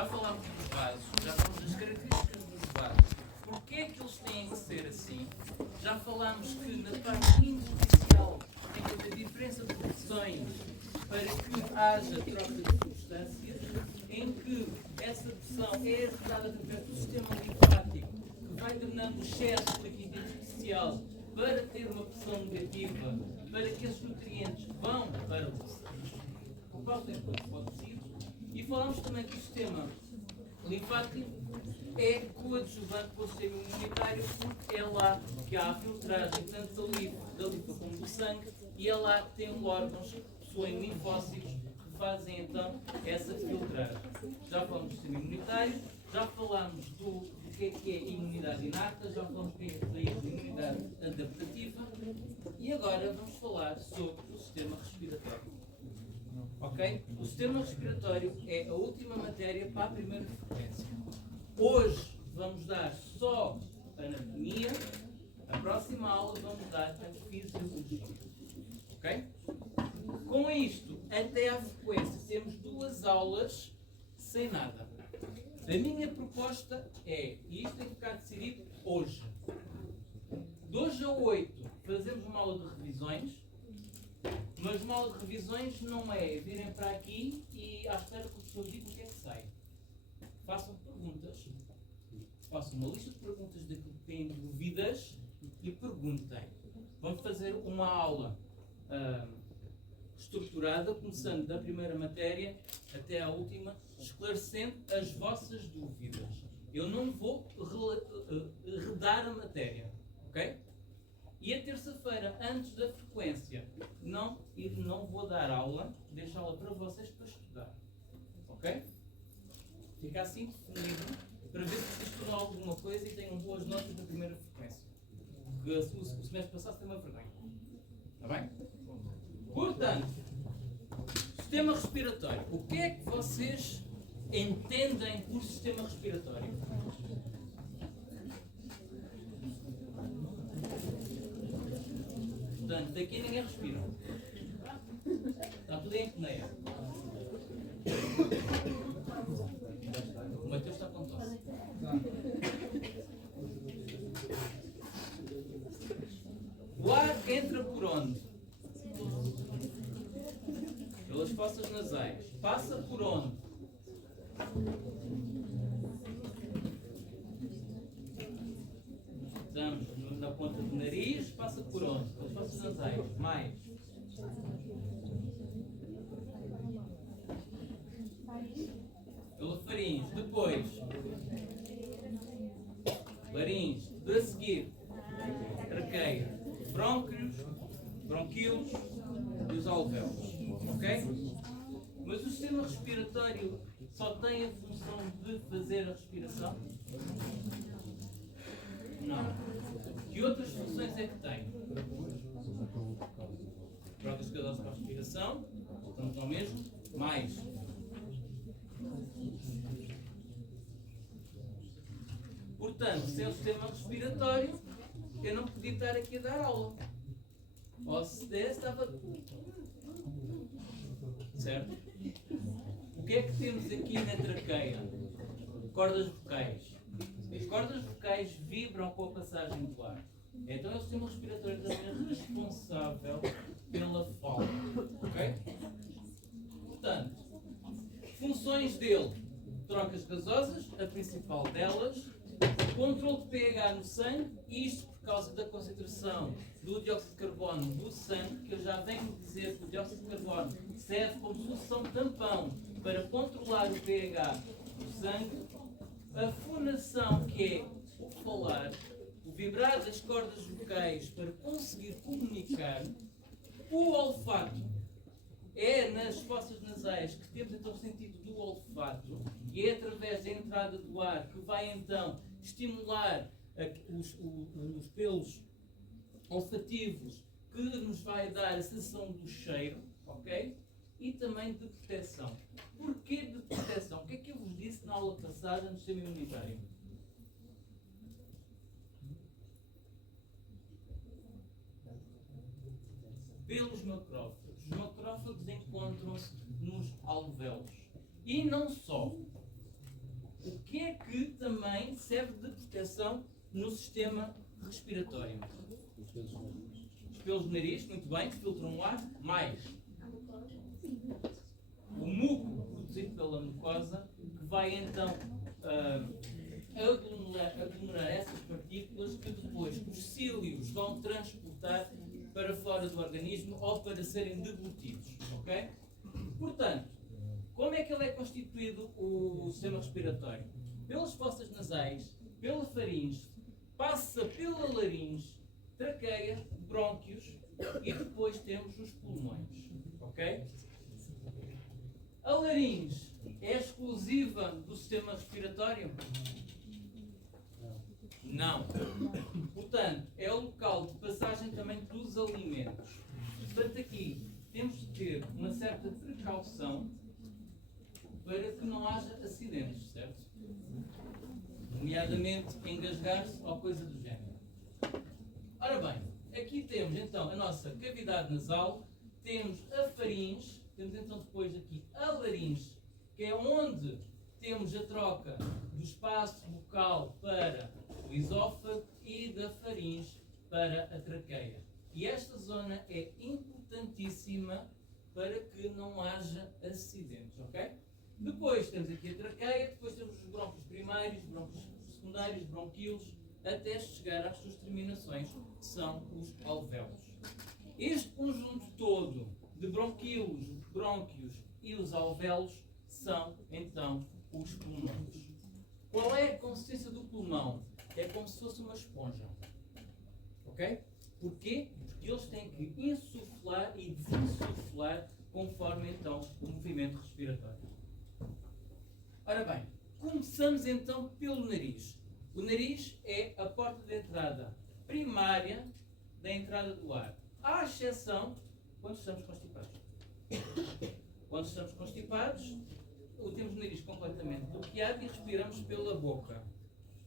Já falámos dos vasos, já falámos das características dos vasos. Porquê é que eles têm que ser assim? Já falámos que na parte intersticial tem que haver diferença de pressões para que haja troca de substâncias, em que essa pressão é exercitada através do sistema linfático, que vai drenando o excesso de líquido intersticial para ter uma pressão negativa, para que esses nutrientes vão para o tempo que pode ser. E falamos também que o sistema linfático é coadjuvante para o sistema imunitário, porque é lá que há a filtragem tanto da linfa como do sangue, e é lá que tem órgãos que possuem linfócitos que fazem então essa filtragem. Já falamos do sistema imunitário, já falamos do que é imunidade inata, já falamos do que é a imunidade adaptativa, e agora vamos falar sobre o sistema respiratório. Ok? O sistema respiratório é a última matéria para a primeira frequência. Hoje vamos dar só anatomia, a próxima aula vamos dar a fisiologia. Ok? Com isto, até à frequência, temos 2 aulas sem nada. A minha proposta é, e isto tem que ficar decidido hoje. De hoje a 8 fazemos uma aula de revisões. Mas uma aula de revisões não é virem para aqui e à espera que o professor diga o que é que sai. Façam perguntas. Façam uma lista de perguntas daquilo que têm dúvidas e perguntem. Vamos fazer uma aula estruturada, começando da primeira matéria até à última, esclarecendo as vossas dúvidas. Eu não vou redar a matéria. Ok? E a terça-feira, antes da frequência, não vou dar aula, deixá-la para vocês para estudar. Ok? Fica assim definido, para ver se vocês estudam alguma coisa e tenham boas notas na primeira frequência. Porque o semestre passado tem uma vergonha. Está bem? Portanto, sistema respiratório. O que é que vocês entendem por sistema respiratório? Portanto, daqui ninguém respira. Está tudo em apneia. O Mateus está com tosse. O ar entra por onde? Pelas fossas nasais. Passa por onde? Estamos na ponta do nariz, passa por onde? Pelas fossas nasais. Mais. Pela faringe. Depois. Laringe. A seguir. Traqueia. Brônquios. Bronquíolos. E os alvéolos. Ok? Mas o sistema respiratório só tem a função de fazer a respiração? Não. Que outras funções é que tem? Trocas gasosas para a respiração, voltamos ao mesmo, mais. Portanto, sem o sistema respiratório, eu não podia estar aqui a dar aula. Ou se desse, estava... Certo? O que é que temos aqui na traqueia? Cordas vocais. As cordas vocais vibram com a passagem do ar. Então é o sistema respiratório também responsável pela fala. Ok? Portanto, funções dele: trocas gasosas, a principal delas, controle de pH no sangue, isto por causa da concentração do dióxido de carbono do sangue, que eu já venho dizer que o dióxido de carbono serve como solução tampão para controlar o pH do sangue, a fonação, que é o falar, o vibrar das cordas vocais para conseguir comunicar, o olfato. É nas fossas nasais que temos então o sentido do olfato, e é através da entrada do ar que vai então estimular os pelos olfativos, que nos vai dar a sensação do cheiro, ok? E também de proteção. Porquê de proteção? O que é que eu vos disse na aula passada no sistema imunitário? Pelos macrófagos. Os macrófagos encontram-se nos alvéolos. E não só. o que é que também serve de proteção no sistema respiratório? Os pelos do nariz, muito bem, filtram o ar. Mais o muco produzido pela mucosa, que vai então aglomerar essas partículas que depois os cílios vão transportar para fora do organismo ou para serem deglutidos. Ok? Portanto, como é que ele é constituído, o sistema respiratório? Pelas fossas nasais, pela faringe, passa pela laringe, traqueia, brônquios e depois temos os pulmões. Ok? A laringe é exclusiva do sistema respiratório? Não. Portanto, é o local de passagem também dos alimentos. Portanto, aqui temos de ter uma certa precaução para que não haja acidentes, certo? Nomeadamente engasgar-se ou coisa do género. Ora bem, aqui temos então a nossa cavidade nasal, temos a faringe, temos então depois aqui a laringe, que é onde temos a troca do espaço bucal para o esófago e da faringe para a traqueia. E esta zona é importantíssima para que não haja acidentes, ok? Depois temos aqui a traqueia, depois temos os brônquios primários, brônquios secundários, bronquíolos, até chegar às suas terminações, que são os alvéolos. Este conjunto todo de bronquíolos, brônquios e os alvéolos são, então, os pulmões. Qual é a consistência do pulmão? É como se fosse uma esponja. Ok? Porquê? Porque eles têm que insuflar e desinsuflar conforme, então, o movimento respiratório. Ora bem, começamos então pelo nariz. O nariz é a porta de entrada primária da entrada do ar, à exceção quando estamos constipados. Quando estamos constipados, temos o nariz completamente bloqueado e respiramos pela boca.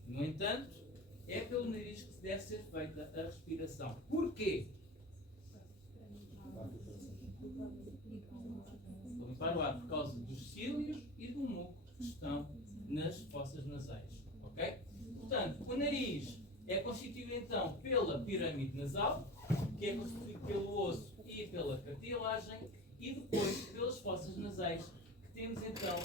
No entanto, é pelo nariz que deve ser feita a respiração. Porquê? Vou limpar o ar por causa dos cílios e do muco que estão nas fossas nasais. Ok? Portanto, o nariz é constituído então pela pirâmide nasal, que é constituído pelo osso e pela cartilagem, e depois pelas fossas nasais, que temos então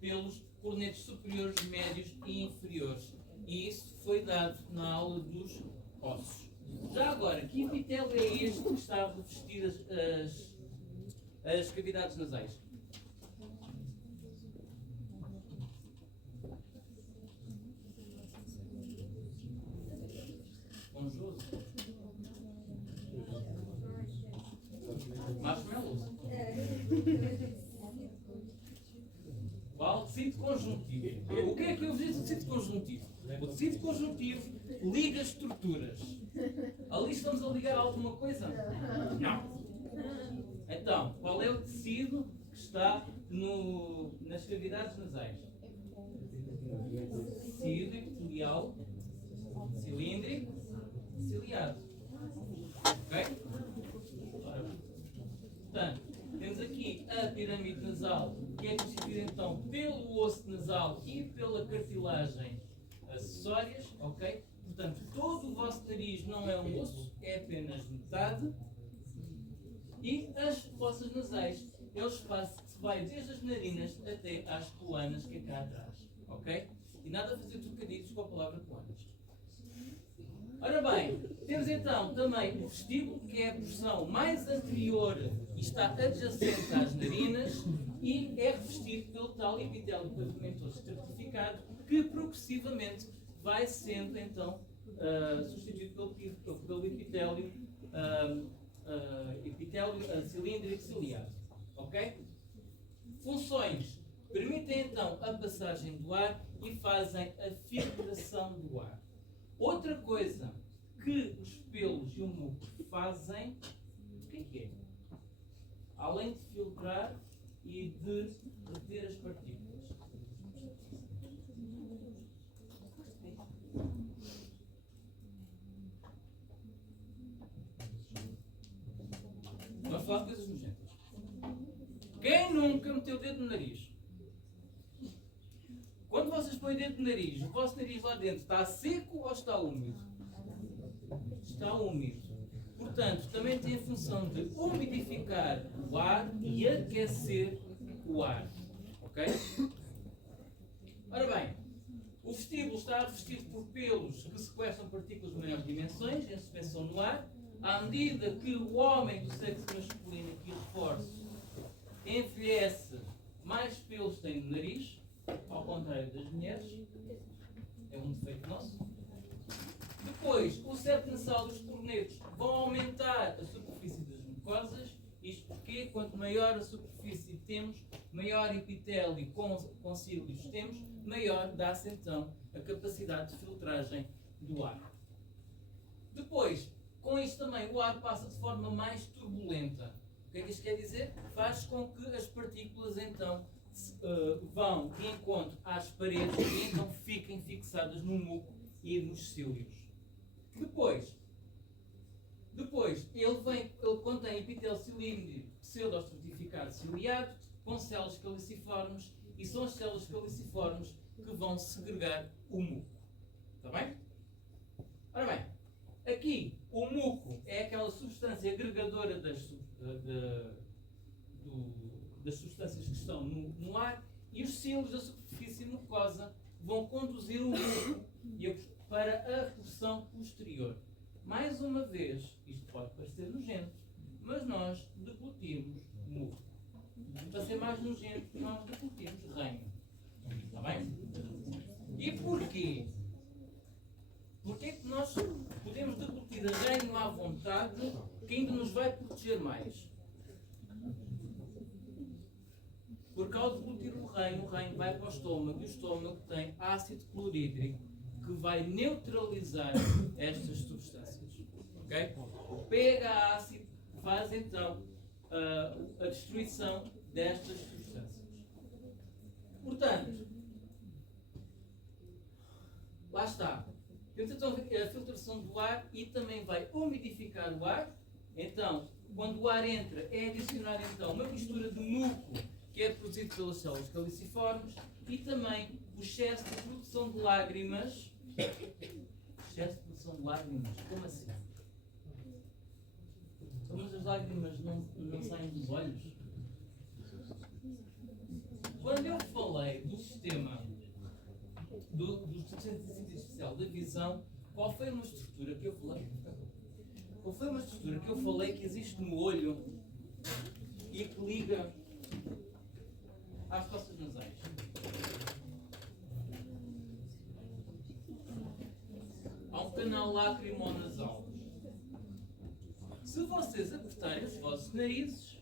pelos cornetos superiores, médios e inferiores. E isso foi dado na aula dos ossos. Já agora, que epitélio é este que está a revestir as cavidades nasais? Esponjoso? Marshmallows? Qual? Tecido conjuntivo. O que é que eu vos disse do tecido conjuntivo? O tecido conjuntivo liga estruturas. Ali estamos a ligar alguma coisa? Não. Então, qual é o tecido que está nas cavidades nasais? Tecido epitelial, cilíndrico, ciliado. Ok? Portanto, temos aqui a pirâmide nasal, que é constituída então pelo osso nasal e pela cartilagem acessórias, ok? Portanto, todo o vosso nariz não é um osso, é apenas metade. E as fossas nasais é o espaço que se vai desde as narinas até às colanas, que é cá atrás, ok? E nada a fazer trocadilhos com a palavra colanas. Ora bem, temos então também o vestíbulo, que é a porção mais anterior e está adjacente às narinas e é revestido pelo tal epitélio pavimento estratificado, que progressivamente vai sendo então substituído pelo epitélio cilíndrico ciliado. Ok? Funções: permitem então a passagem do ar e fazem a filtração do ar. Outra coisa que os pelos e o muco fazem, o que é? Além de filtrar e de reter as partículas. Vamos falar de coisas nojentas. Quem nunca meteu o dedo no nariz? Quando vocês põem dentro do nariz, o vosso nariz lá dentro está seco ou está úmido? Está úmido. Portanto, também tem a função de umidificar o ar e aquecer o ar. Ok? Ora bem, o vestíbulo está revestido por pelos que sequestram partículas de maiores dimensões em suspensão no ar. À medida que o homem do sexo masculino, aqui reforço, envelhece, mais pelos tem no nariz, ao contrário das mulheres. É um defeito nosso. Depois, o septo nasal dos cornetos vão aumentar a superfície das mucosas. Isto porque, quanto maior a superfície temos, maior epitélio com cílios temos, maior dá-se então a capacidade de filtragem do ar. Depois, com isto também, o ar passa de forma mais turbulenta. O que é que isto quer dizer? Faz com que as partículas então vão de encontro às paredes e então fiquem fixadas no muco e nos cílios. Depois ele contém epitélio cilíndrico pseudo-estratificado ciliado com células caliciformes e são as células caliciformes que vão segregar o muco. Está bem? Ora bem, aqui o muco é aquela substância agregadora das substâncias que estão no ar e os cílios da superfície mucosa vão conduzir o muco para a porção posterior. Mais uma vez, isto pode parecer nojento, mas nós deglutimos muco. Para ser mais nojento, nós deglutimos ranho. Está bem? E porquê? Porquê que nós podemos deglutir ranho à vontade que ainda nos vai proteger mais? Porque ao deglutir o ranho vai para o estômago e o estômago tem ácido clorídrico que vai neutralizar estas substâncias. Okay? O pH ácido faz então a destruição destas substâncias. Portanto, lá está. Temos então a filtração do ar e também vai umidificar o ar. Então, quando o ar entra, é adicionada então uma mistura de muco que é produzido pelas células caliciformes e também o excesso de produção de lágrimas. Excesso de produção de lágrimas? Como assim? Mas as lágrimas não saem dos olhos? Quando eu falei do sistema do sistema especial da visão, qual foi uma estrutura que eu falei? Qual foi uma estrutura que eu falei que existe no olho e que liga às fossas nasais? Há um canal lacrimonasal. Se vocês apertarem os vossos narizes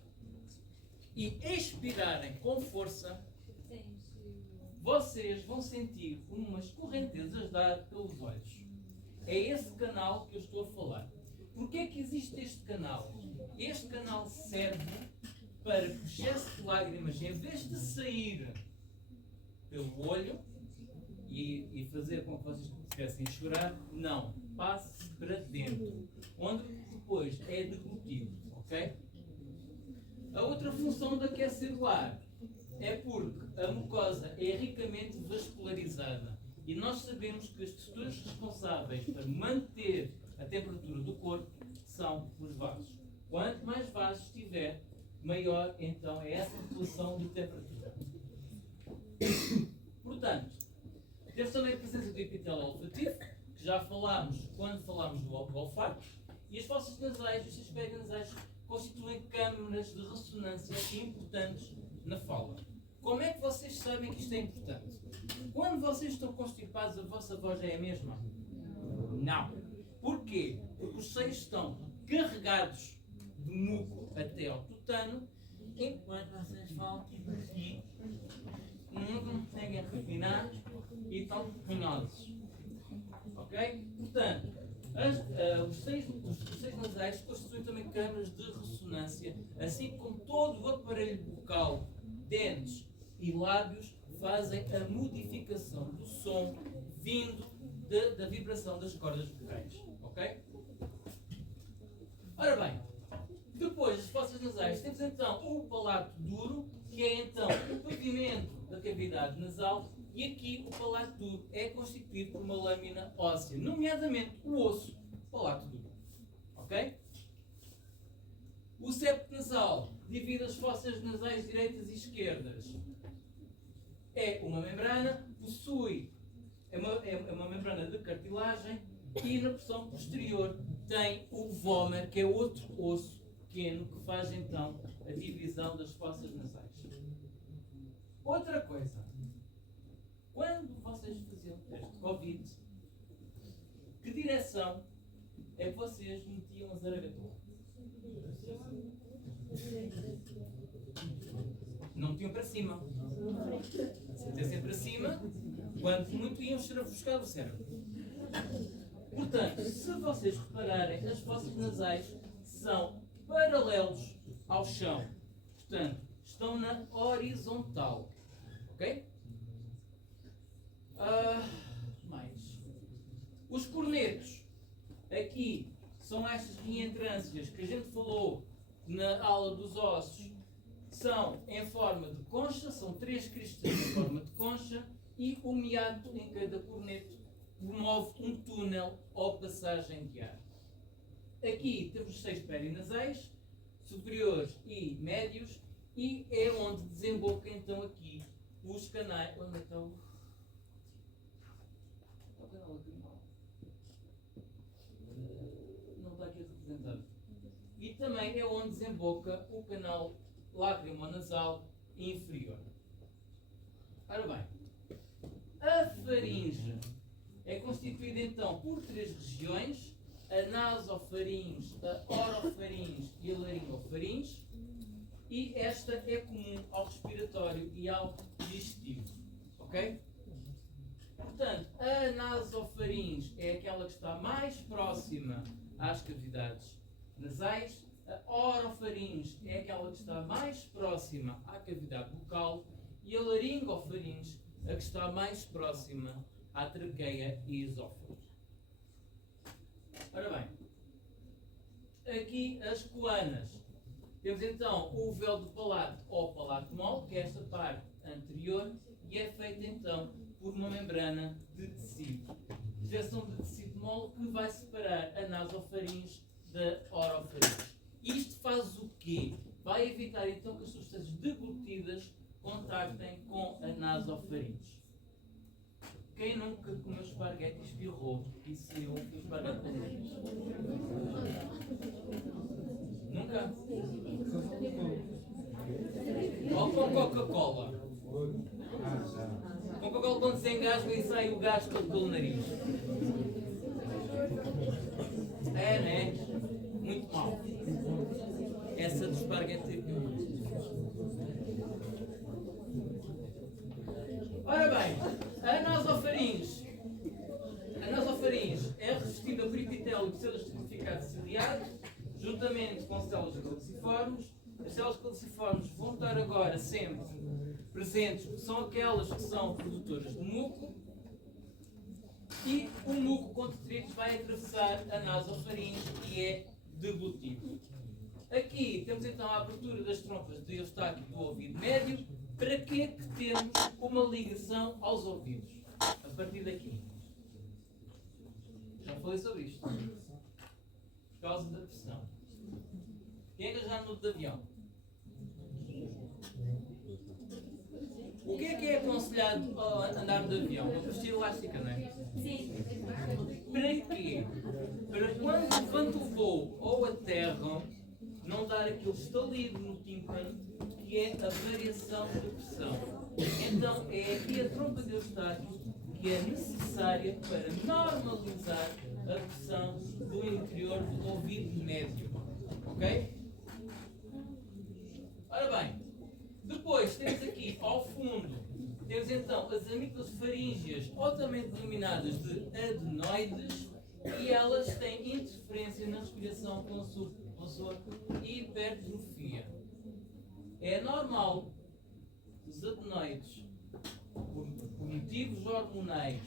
e expirarem com força, vocês vão sentir umas correntezas de ar pelos olhos. É esse canal que eu estou a falar. Porquê é que existe este canal? Este canal serve para que o excesso de lágrimas, em vez de sair pelo olho e fazer com que vocês estivessem a chorar, não. Passe para dentro, onde depois é deglutido. Ok? A outra função de aquecer o ar é porque a mucosa é ricamente vascularizada e nós sabemos que as estruturas responsáveis para manter a temperatura do corpo são os vasos. Quanto mais vasos tiver, maior então é essa regulação de temperatura. Portanto, temos também a presença do epitélio olfativo, que já falámos quando falámos do olfato, e as fossas nasais, os seus pés nasais, constituem câmaras de ressonância importantes na fala. Como é que vocês sabem que isto é importante? Quando vocês estão constipados, a vossa voz é a mesma? Não. Porquê? Porque os seios estão carregados de muco até ao tutano, enquanto vocês falam tipo assim, não conseguem refinar e estão ranhosos. Ok? Portanto, os seios nasais constituem também câmaras de ressonância, assim como todo o aparelho bucal, dentes e lábios fazem a modificação do som vindo da vibração das cordas vocais. Ok? Ora bem, depois das fossas nasais temos então o palato duro que é então o pavimento da cavidade nasal, e aqui o palato duro é constituído por uma lâmina óssea, nomeadamente o osso palato duro. Ok? O septo nasal divide as fossas nasais direitas e esquerdas. É uma membrana, é uma membrana de cartilagem, e na porção posterior tem o vômer, que é outro osso pequeno que faz então a divisão das fossas nasais. Outra coisa, quando vocês faziam o teste de Covid, que direção é que vocês metiam a zaragatua? Não metiam para cima. Se metessem para cima, quando muito iam buscar o cérebro. Portanto, se vocês repararem, as fossas nasais são paralelos ao chão. Portanto, estão na horizontal. Ok? Mais. Os cornetos. Aqui são estas reentrâncias que a gente falou na aula dos ossos. São em forma de concha, são 3 cristas em forma de concha, e o meato em cada corneto promove um túnel ou passagem de ar. Aqui temos os 6 perinasais, superiores e médios, e é onde desemboca então aqui os canais. Onde está o canal lacrimal? Não está aqui representado. E também é onde desemboca o canal lacrimonasal inferior. Ora bem, a faringe é constituída então por 3 regiões: a nasofaringe, a orofaringe e a laringofaringe, e esta é comum ao respiratório e ao digestivo. Ok? Portanto, a nasofaringe é aquela que está mais próxima às cavidades nasais, a orofaringe é aquela que está mais próxima à cavidade bucal, e a laringofaringe a que está mais próxima à traqueia e esófago. Ora bem, aqui as coanas. Temos então o véu do palato ou palato mole, que é esta parte anterior, e é feita então por uma membrana de tecido. Injeção de tecido mole que vai separar a nasofaringe da orofaringe. Isto faz o quê? Vai evitar então que as substâncias deglutidas contactem com a nasofaringe. Quem nunca comeu esparguete e espirrou? Isso eu fui esparguete com nariz. Nunca? Ou com Coca-Cola? Com Coca-Cola, quando se engasga e sai o gás todo pelo nariz. É, né? Muito mal. Essa do esparguete. Ora bem, a nasofaringe é revestida por epitélio de células de significado ciliado, juntamente com células caliciformes. As células caliciformes vão estar agora sempre presentes, são aquelas que são produtoras de muco, e o muco com detritos vai atravessar a nasofaringe e é deglutido. Aqui temos então a abertura das trompas de Eustáquio do ouvido médio. Para que é que temos uma ligação aos ouvidos? A partir daqui. Já falei sobre isto. Por causa da pressão. Quem é que já andou de avião? O que é aconselhado a andar de avião? Uma pastilha elástica, não é? Sim. Para quê? Para quando levanta o voo ou aterram, não dar aquele estalido no tímpano, que é a variação de pressão. Então é aqui a trompa de Eustáquio que é necessária para normalizar a pressão do interior do ouvido médio. Ok? Ora bem, depois temos aqui ao fundo, temos então as amígdalas faríngeas, ou também denominadas de adenoides, e elas têm interferência na respiração com a sua hipertrofia. É normal os adenoides, por motivos hormonais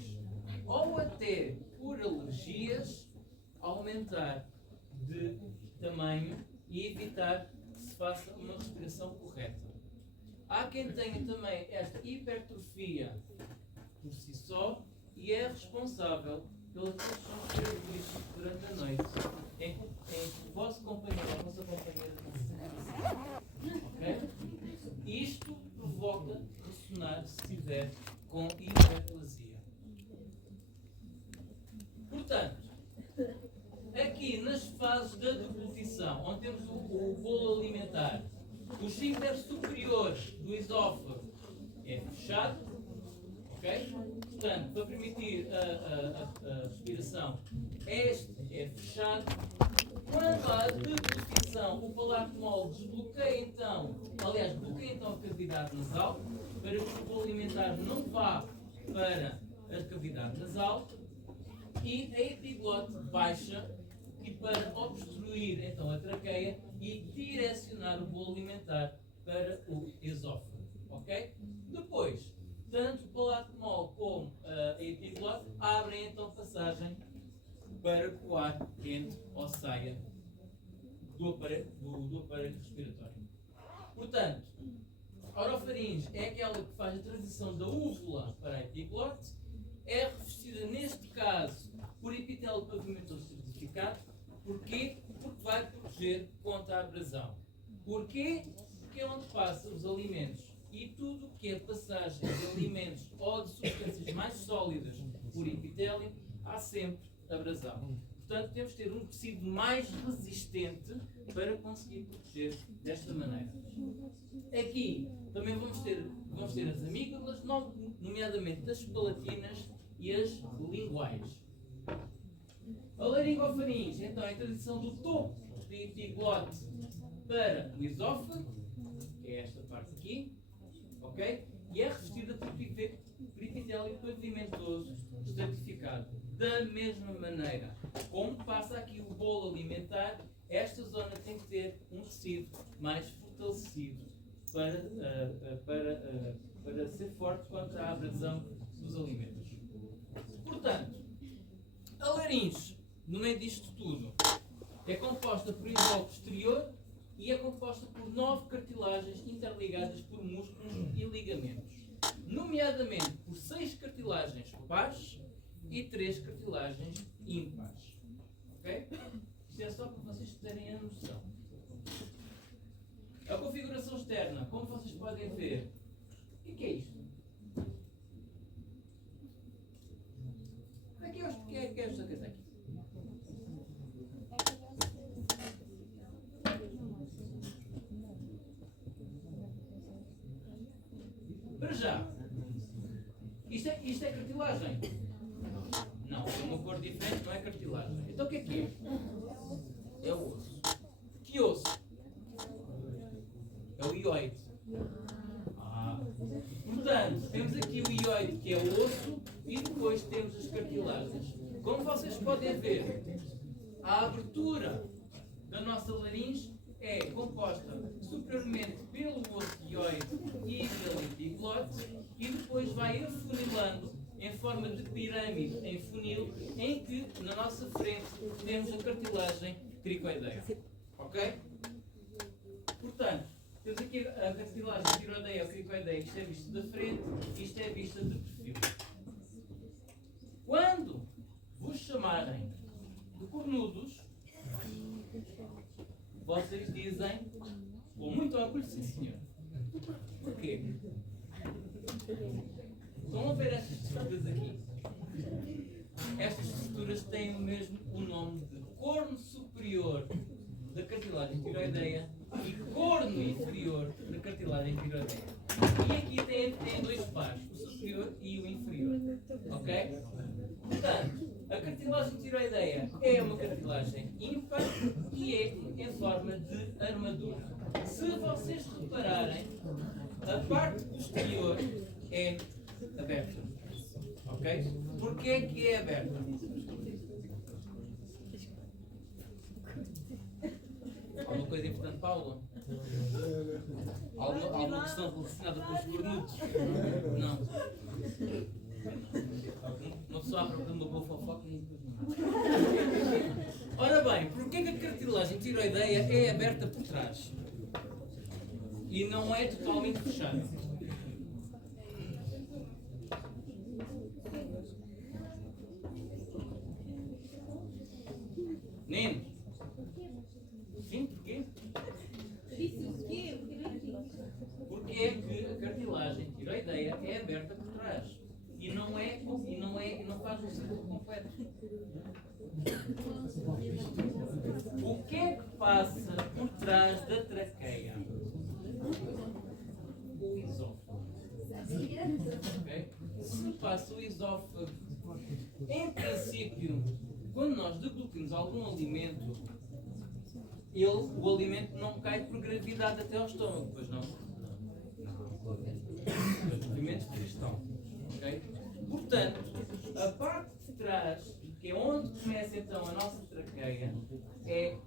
ou até por alergias, aumentar de tamanho e evitar que se faça uma respiração correta. Há quem tenha também esta hipertrofia por si só e é responsável pelas funções características durante a noite em que o vosso companheiro ou a vossa companheira não se ok? Isto provoca ressonar se estiver com hiperplasia. Portanto, aqui nas fases da deglutição, onde temos o bolo alimentar, o esfíncter superior do esófago é fechado, ok? Portanto, para permitir a respiração, este é fechado. Quando há deglutição, o palato mole desbloqueia então, aliás, bloqueia então a cavidade nasal, para que o bolo alimentar não vá para a cavidade nasal, e a epiglote baixa e para obstruir então a traqueia e direcionar o bolo alimentar para o esófago, ok? Depois, tanto o palato mole como a epiglote abrem então passagem para que o ar entre ou saia do aparelho respiratório. Portanto, a orofaringe é aquela que faz a transição da úvula para a epiglote, é revestida neste caso por epitélio pavimento solidificado. Porquê? Porque vai proteger contra a abrasão. Porquê? Porque é onde passam os alimentos e tudo o que é passagem de alimentos ou de substâncias mais sólidas por epitélio, há sempre abrasão. Portanto, temos de ter um tecido mais resistente para conseguir proteger desta maneira. Aqui também vamos ter as amígdalas, nomeadamente as palatinas e as linguais. A laringofaringe, então, é a transição do topo da epiglote para o esófago, que é esta parte aqui, ok? E é revestida por epitélio pavimentoso estratificado. Da mesma maneira, como passa aqui o bolo alimentar, esta zona tem que ter um tecido mais fortalecido para ser forte contra a abrasão dos alimentos. Portanto, a laringe, no meio disto tudo, é composta por invólucro exterior e é composta por 9 cartilagens interligadas por músculos e ligamentos, nomeadamente por 6 cartilagens pares e 3 cartilagens ímpares. Ok? Isto é só para vocês terem a noção. A configuração externa, como vocês podem ver, o que é isto? O que é esta coisa aqui? Para já, isto é cartilagem? Não, é uma cor diferente, não é cartilagem. Então o que é? É o osso. Que osso? É o ióide. Portanto, temos aqui o ióide, que é o osso, e depois temos as cartilagens. Como vocês podem ver, a abertura da nossa laringe é composta superiormente pelo osso ióide e pela epiglote, e depois vai afunilando em forma de pirâmide em funil, em que na nossa frente temos a cartilagem cricoideia. Ok? Portanto, temos aqui a cartilagem tiroideia ou cricoideia, isto é visto da frente, isto é vista de perfil. Quando vos chamarem de cornudos, vocês dizem com muito orgulho, sim senhor. Porquê? Estão a ver estas estruturas aqui? Estas estruturas têm o nome de corno superior da cartilagem tiroideia e corno inferior da cartilagem tiroideia. E aqui tem dois pares, o superior e o inferior. Ok? Portanto, a cartilagem tiroideia é uma cartilagem ímpar e é em forma de armadura. Se vocês repararem, a parte posterior é aberta. Ok? Porquê é que é aberta? Alguma coisa importante, Paulo? Alguma questão relacionada com os cornudos? Não. Uma pessoa à procura de uma boa fofoca e depois não. Ora bem, porquê que a cartilagem tiroideia é aberta por trás? E e não é totalmente fechada. Nene? Sim, porquê? Porque é que a cartilagem tiroideia é aberta por trás e não faz um ciclo completo. O que é que passa por trás da traqueia? O esófago. Okay? Se passa o esófago, em princípio, quando nós deglutimos algum alimento, o alimento não cai por gravidade até ao estômago, pois não? Os movimentos de digestão. Okay? Portanto, a parte de trás, que é onde começa então a nossa traqueia, é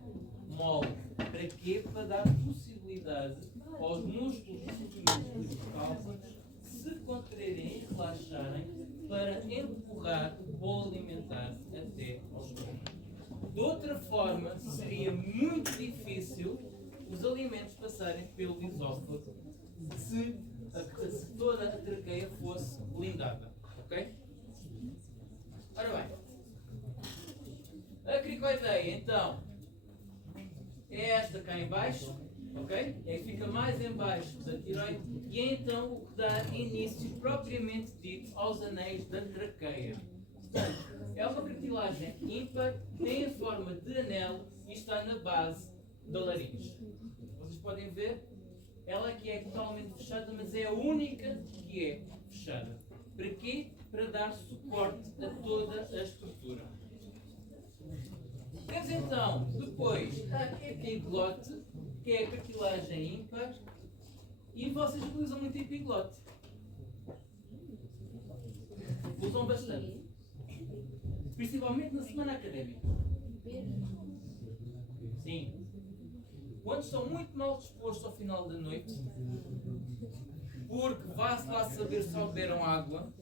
mole. Para quê? Para dar possibilidade aos músculos dos suprimentos cálcicos se contraírem e relaxarem para empurrar o bolo alimentar até ao estômago. De outra forma, seria muito difícil os alimentos passarem pelo esófago se toda a traqueia fosse blindada. Ok? Ora bem, a cricoideia então é esta cá em baixo, ok? É que fica mais em baixo da tiroide e é então o que dá início propriamente dito aos anéis da traqueia. Portanto, é uma cartilagem ímpar, tem a forma de anel e está na base da laringe. Vocês podem ver, ela aqui é totalmente fechada, mas é a única que é fechada. Para quê? Para dar suporte a toda a estrutura. Temos então, depois, a epiglote, que é a cartilagem ímpar, e vocês utilizam muito a epiglote. Usam bastante. Principalmente na semana académica. Sim. Quando estão muito mal dispostos ao final da noite, porque vá-se lá saber se só beberam água,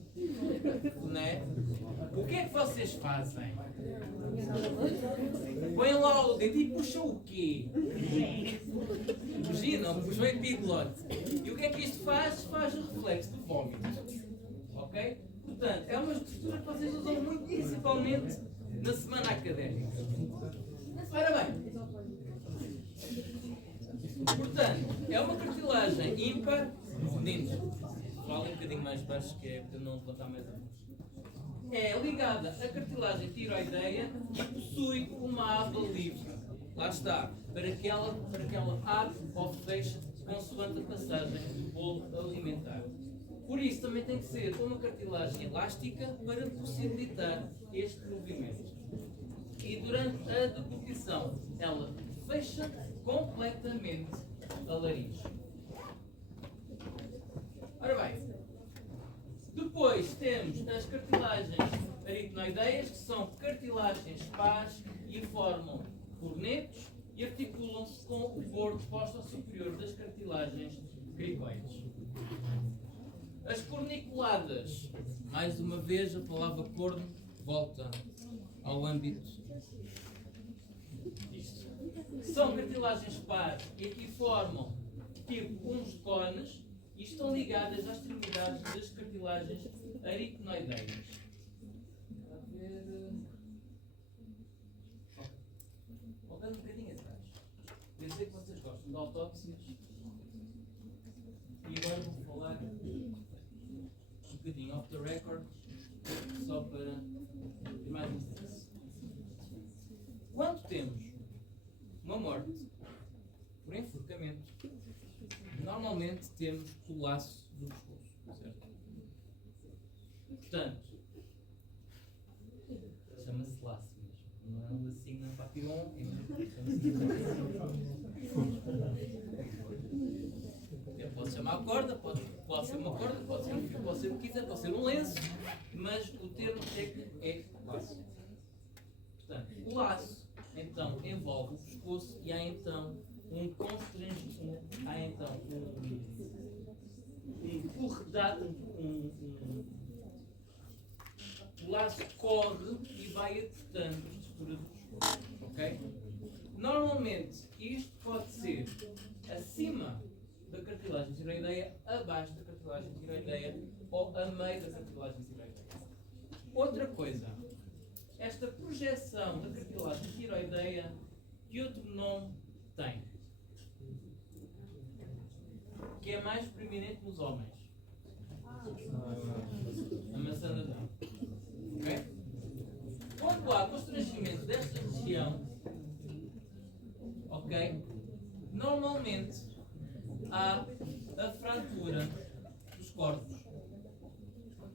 né? O que é que vocês fazem? Põem lá o dedo e puxam o quê? Imaginam, puxam o epiglote. E o que é que isto faz? Faz o reflexo do vómito. Ok? Portanto, é uma estrutura que vocês usam muito, principalmente na semana académica. Ora bem, portanto, é uma cartilagem ímpar. Meninos, falem um bocadinho mais baixo, que é para não levantar mais a voz. É ligada à cartilagem tiroideia e possui uma aba livre. Lá está, para que ela abre ou feche consoante a passagem do bolo alimentar. Por isso também tem que ser uma cartilagem elástica para possibilitar este movimento. E durante a deglutição, ela fecha completamente a laringe. Ora bem, depois temos as cartilagens aritenoideias, que são cartilagens pás e formam cornetos e articulam-se com o bordo posto superior das cartilagens cricoides. As corniculadas, mais uma vez a palavra corno volta ao âmbito disto. São cartilagens pás e aqui formam tipo uns cones e estão ligadas às extremidades das cartilagens aritenoideias. Voltando um bocadinho atrás. Eu sei que vocês gostam de autópsias e agora vou falar um bocadinho off the record, só para ter mais interesse. Quando temos uma morte por enforcamento, normalmente temos o laço do pescoço, certo? Portanto, chama-se laço mesmo, não é um lacinho na papillon, pode chamar a corda, pode ser uma corda, pode ser um fio, pode ser o que quiser, pode ser um lenço, mas o termo técnico é laço. Portanto, o laço então envolve o pescoço e há então um constrangimento, há então o laço corre e vai apertando a estrutura do pescoço, ok? Normalmente isto pode ser acima da cartilagem cartilagem tiroideia, abaixo da cartilagem tiroideia ou a meio da cartilagem tiroideia. Outra coisa, esta projeção da cartilagem tiroideia, que outro nome tem? Que é mais preeminente nos homens. A maçã da Adão. Ok? Quando há constrangimento desta região, ok? Normalmente há a fratura dos corpos.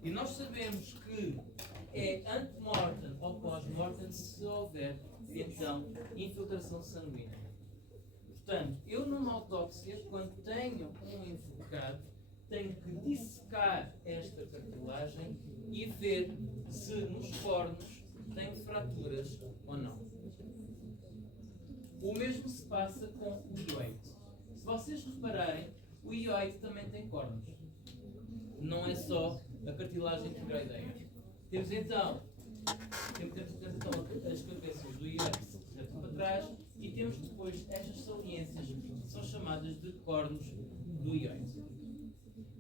E nós sabemos que é ante-mortem ou pós-mortem se houver, então, infiltração sanguínea. Portanto, eu numa autópsia, quando tenho um enforcado, tenho que dissecar esta cartilagem e ver se nos cornos tem fraturas ou não. O mesmo se passa com o ioide. Se vocês repararem, o ioide também tem cornos. Não é só a cartilagem tiroideia. Temos então as cabeças do ioide para trás e temos depois estas saliências que são chamadas de cornos do ioide.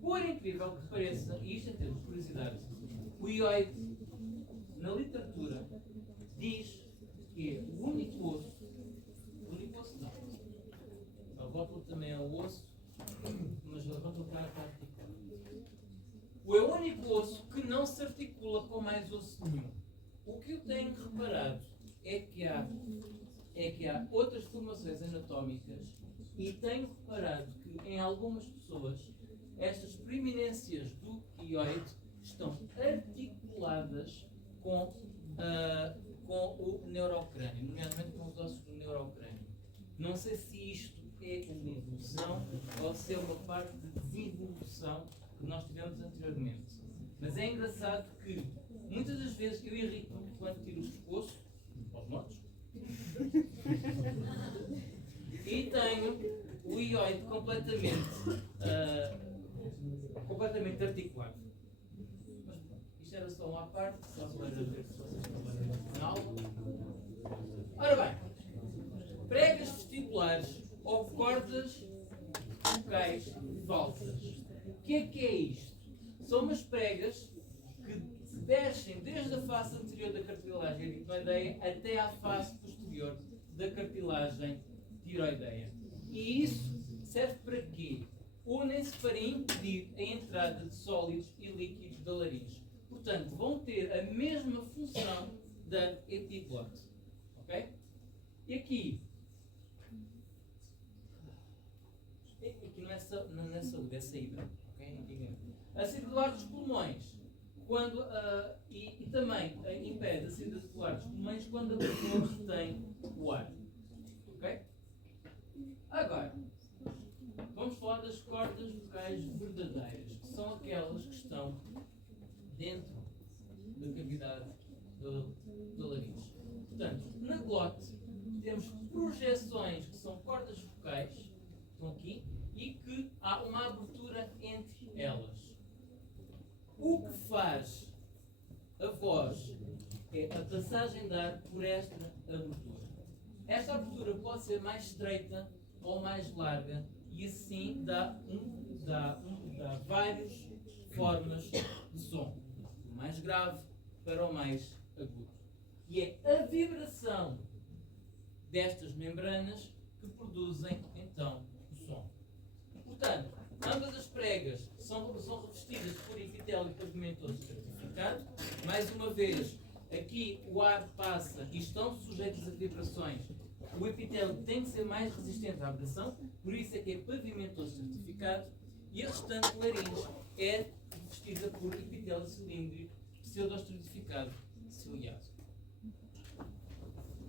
Por incrível que pareça, e isto em termos de curiosidade, o ioide, na literatura, diz que é o único osso não. A rótula também é o osso, mas a rótula está articulada. É o único osso que não se articula com mais osso nenhum. O que eu tenho reparado é que há outras formações anatómicas e tenho reparado que em algumas pessoas estas preeminências do ioide estão articuladas com o neurocrânio, nomeadamente com os ossos do neurocrânio. Não sei se isto é uma evolução ou se é uma parte de desinvolução que nós tivemos anteriormente. Mas é engraçado que muitas das vezes eu irrito-me quando tiro o pescoço aos mortos e tenho o ioide completamente articulado. Mas isto era só uma parte, só para ver se vocês estão bem na aula. Ora bem, pregas vestibulares ou cordas vocais falsas. O que é isto? São umas pregas que descem desde a face anterior da cartilagem eritroideia até à face posterior da cartilagem tiroideia. E isso serve para quê? Unem-se para impedir a entrada de sólidos e líquidos da laringe. Portanto, vão ter a mesma função da epiglote. Ok? E aqui não é saúde, é saída. Okay? A circular dos pulmões e também impede a saída circular dos pulmões quando a pessoa retém o ar. Ok? Agora, vamos falar das cordas vocais verdadeiras, que são aquelas que estão dentro da cavidade da laringe. Portanto, na glote temos projeções que são cordas vocais, estão aqui, e que há uma abertura entre elas. O que faz a voz é a passagem de ar por esta abertura. Esta abertura pode ser mais estreita ou mais larga e assim dá várias formas de som, do mais grave para o mais agudo. E é a vibração destas membranas que produzem então o som. Portanto, ambas as pregas são revestidas por epitélio pavimentoso certificado. Mais uma vez, aqui o ar passa e estão sujeitos a vibrações. O epitélio tem que ser mais resistente à vibração, por isso é que é pavimentoso certificado. E a restante laringe é revestida por epitélio cilíndrico pseudoestratificado ciliado.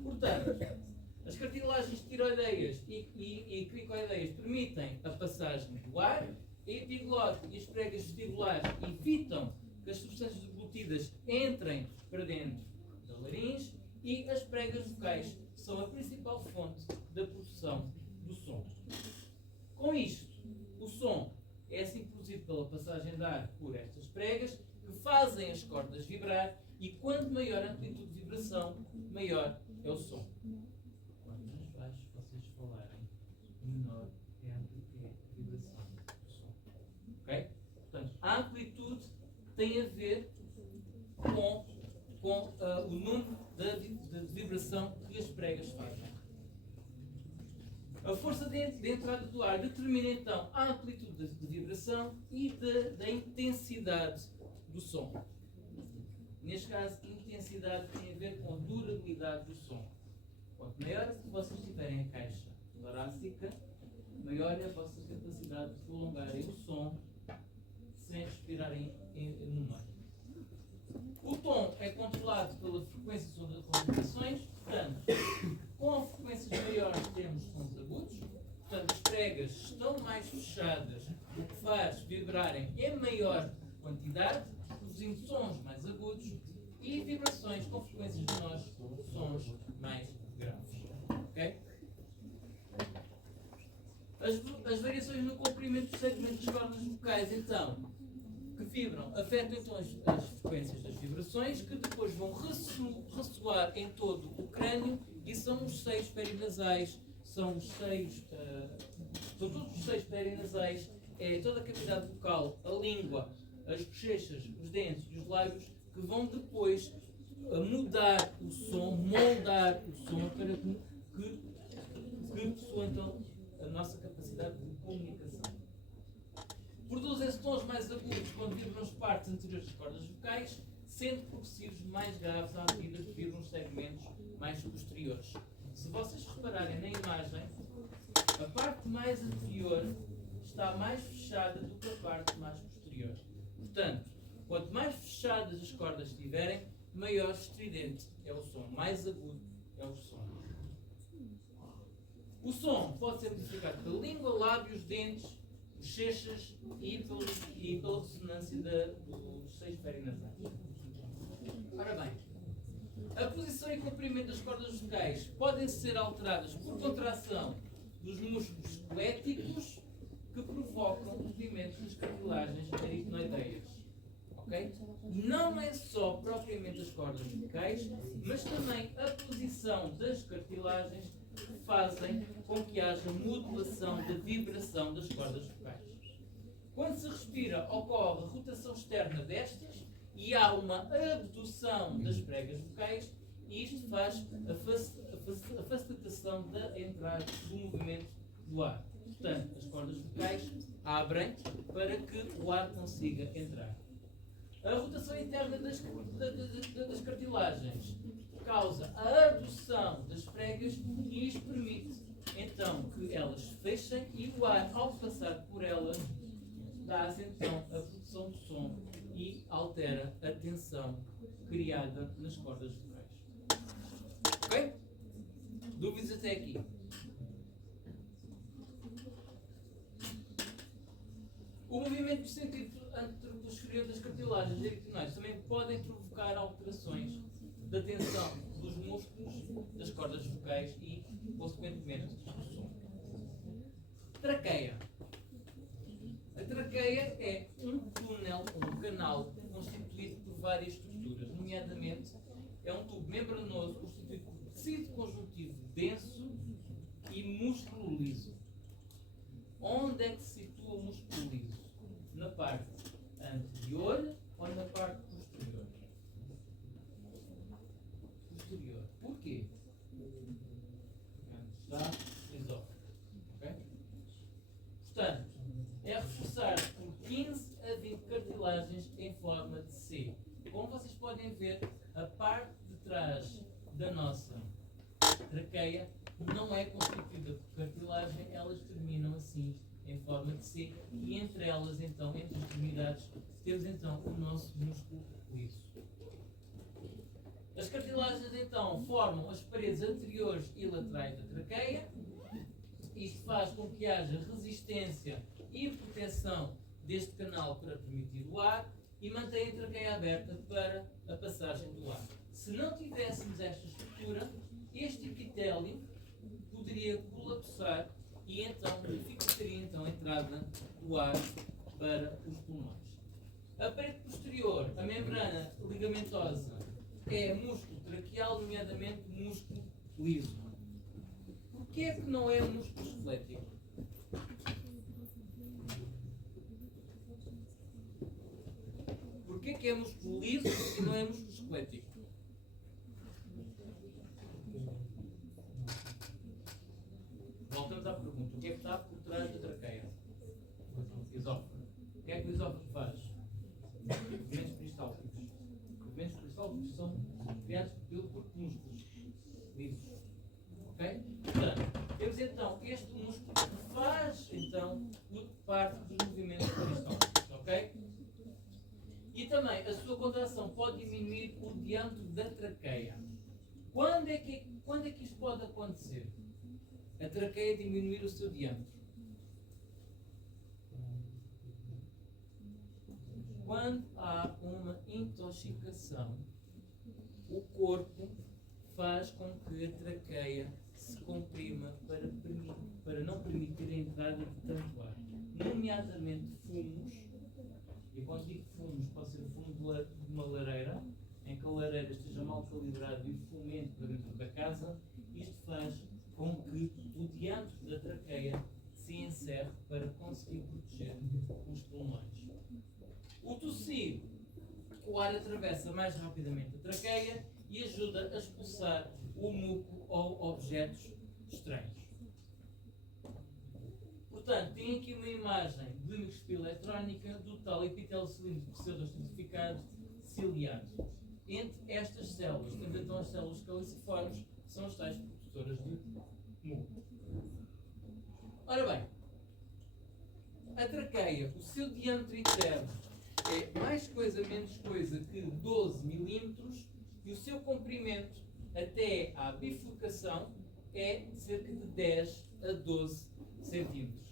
Portanto, as cartilagens tiroideias e cricoideias permitem a passagem do ar, a epiglote e as pregas vestibulares evitam que as substâncias deglutidas entrem para dentro da laringe e as pregas vocais são a principal fonte da produção do som. Com isto, o som é assim produzido pela passagem de ar por estas pregas que fazem as cordas vibrar e quanto maior a amplitude de vibração, maior é o som. Quanto mais baixo vocês falarem, menor é a vibração. A amplitude tem a ver com o número de vibração que as pregas fazem. A força de entrada do ar determina então a amplitude de vibração e da intensidade do som. Neste caso, intensidade tem a ver com a durabilidade do som. Quanto maior vocês tiverem a caixa torácica, maior é a vossa capacidade de prolongarem o som sem respirarem no meio. O tom é controlado pela frequência das vibrações, portanto, com frequências maiores temos sons agudos, portanto, as pregas estão mais fechadas, o que faz vibrarem em maior quantidade, produzindo sons mais agudos e vibrações com frequências menores, sons mais graves. Okay? As variações no comprimento dos segmentos das cordas vocais, então, que vibram, afetam então as frequências das vibrações, que depois vão ressoar em todo o crânio e são os seios perinasais, são todos os seios perinasais, é toda a cavidade vocal, a língua, as bochechas, os dentes e os lábios que vão depois mudar o som, moldar o som para que soa então a nossa capacidade de comunicação. Produzem-se tons mais agudos quando vibram as partes anteriores das cordas vocais, sendo progressivos mais graves à medida que vibram os segmentos mais posteriores. Se vocês repararem na imagem, a parte mais anterior está mais fechada do que a parte mais posterior. Portanto, quanto mais fechadas as cordas estiverem, maior estridente é o som, mais agudo é o som. O som pode ser modificado pela língua, lábios, dentes, bochechas e pela ressonância dos seios perinasais. Ora bem, a posição e comprimento das cordas vocais podem ser alteradas por contração dos músculos esqueléticos que provocam movimentos das cartilagens aritenoideias. Okay? Não é só propriamente as cordas vocais, mas também a posição das cartilagens que fazem com que haja modulação da vibração das cordas vocais. Quando se respira, ocorre a rotação externa destas e há uma abdução das pregas vocais, e isto faz a facilitação da entrada do movimento do ar. Portanto, as cordas vocais abrem para que o ar consiga entrar. A rotação interna das cartilagens causa a abdução das pregas e isto permite então que elas fechem e o ar, ao passar por elas, dá-se então a produção de som e altera a tensão criada nas cordas vocais. Ok? Dúvidas até aqui? O movimento do sentido anteroposterior das cartilagens aritenoides também podem provocar alterações da tensão dos músculos das cordas vocais e, consequentemente, do som. Traqueia. A traqueia é um túnel, um canal constituído por várias estruturas, nomeadamente é um tubo membranoso constituído por tecido conjuntivo denso e músculo liso. Onde é que se situa o músculo liso? Na parte anterior ou na parte posterior? Posterior. Porquê? Onde está o esófago. Okay? Portanto, é reforçar por 15 a 20 cartilagens em forma de C. Como vocês podem ver, a parte de trás da nossa traqueia não é constituída por cartilagem, elas terminam assim em forma de C e entre elas, então, entre as extremidades, temos então o nosso músculo liso. As cartilagens então formam as paredes anteriores e laterais da traqueia. Isto faz com que haja resistência e proteção deste canal para permitir o ar e mantém a traqueia aberta para a passagem do ar. Se não tivéssemos esta estrutura, este epitélio poderia colapsar e então dificultaria então, a entrada do ar para os pulmões. A parede posterior, a membrana ligamentosa, é músculo traqueal, nomeadamente músculo liso. Porquê é que não é músculo esquelético? que é músculo liso e não é músculo esquelético? Voltamos à pergunta. O que é que está por trás da traqueia? Esófago. O que é que o esófago faz? Movimentos peristálticos. Movimentos peristálticos são criados pelo corpo de músculos lisos. Ok? Portanto, temos então este músculo que faz então parte dos movimentos peristálticos. Ok? E também a sua contração pode diminuir o diâmetro da traqueia. Quando é que isto pode acontecer? A traqueia diminuir o seu diâmetro. Quando há uma intoxicação, o corpo faz com que a traqueia se comprima para não permitir a entrada de tanto ar, nomeadamente fumos. E quando digo fumos, pode ser fumo de uma lareira, em que a lareira esteja mal calibrada e fomente para dentro da casa. Isto faz com que o diâmetro da traqueia se encerre para conseguir proteger os pulmões. O tossir, o ar atravessa mais rapidamente a traqueia e ajuda a expulsar o muco ou objetos estranhos. Portanto, tem aqui uma imagem de microscopia eletrónica do tal epitélio cilíndrico pseudoestratificado ciliado. Entre estas células, temos então as células caliciformes, que são as tais produtoras de muco. Ora bem, a traqueia, o seu diâmetro interno é mais coisa menos coisa que 12 milímetros e o seu comprimento até à bifurcação é cerca de 10 a 12 centímetros.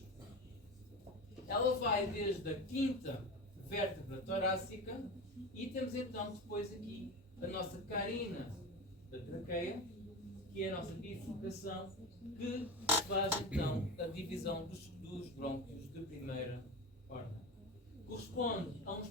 Ela vai desde a quinta vértebra torácica e temos então depois aqui a nossa carina da traqueia, que é a nossa bifurcação, que faz então a divisão dos brônquios de primeira ordem. Corresponde a um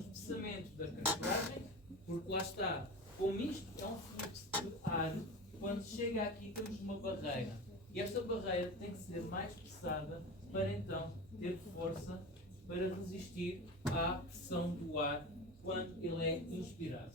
espessamento da cartilagem, porque lá está, como isto é um fluxo de ar, quando chega aqui temos uma barreira. E esta barreira tem que ser mais espessada para então ter força para resistir à pressão do ar quando ele é inspirado.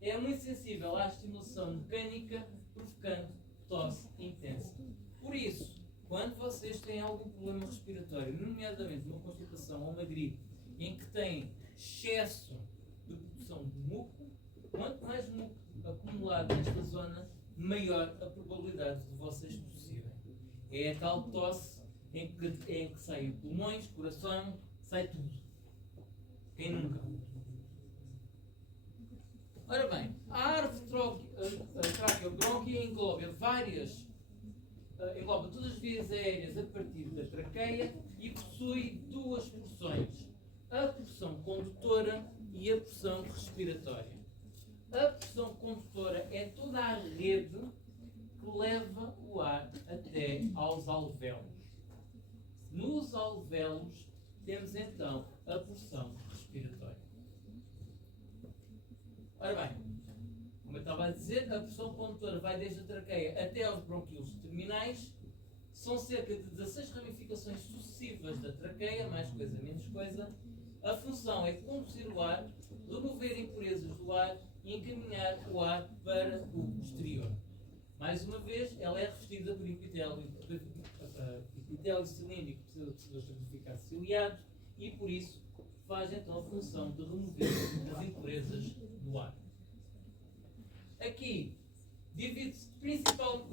É muito sensível à estimulação mecânica, provocando tosse intensa. Por isso, quando vocês têm algum problema respiratório, nomeadamente uma constipação ou uma gripe, em que têm excesso de produção de muco, quanto mais muco acumulado nesta zona, maior a probabilidade de vocês tossirem. É a tal tosse em que saem pulmões, coração, sai tudo. Quem nunca? Ora bem, a árvore traqueobrónquia engloba todas as vias aéreas a partir da traqueia e possui duas porções, a porção condutora e a porção respiratória. A porção condutora é toda a rede que leva o ar até aos alvéolos. Nos alvéolos temos então a porção respiratória. Ora bem, como eu estava a dizer, a porção condutora vai desde a traqueia até aos brônquios terminais. São cerca de 16 ramificações sucessivas da traqueia, mais coisa, menos coisa. A função é conduzir o ar, remover impurezas do ar e encaminhar o ar para o exterior. Mais uma vez, ela é revestida por epitélio cilíndrico pseudoestratificado ciliado e, por isso, faz então a função de remover as impurezas do ar. Aqui, os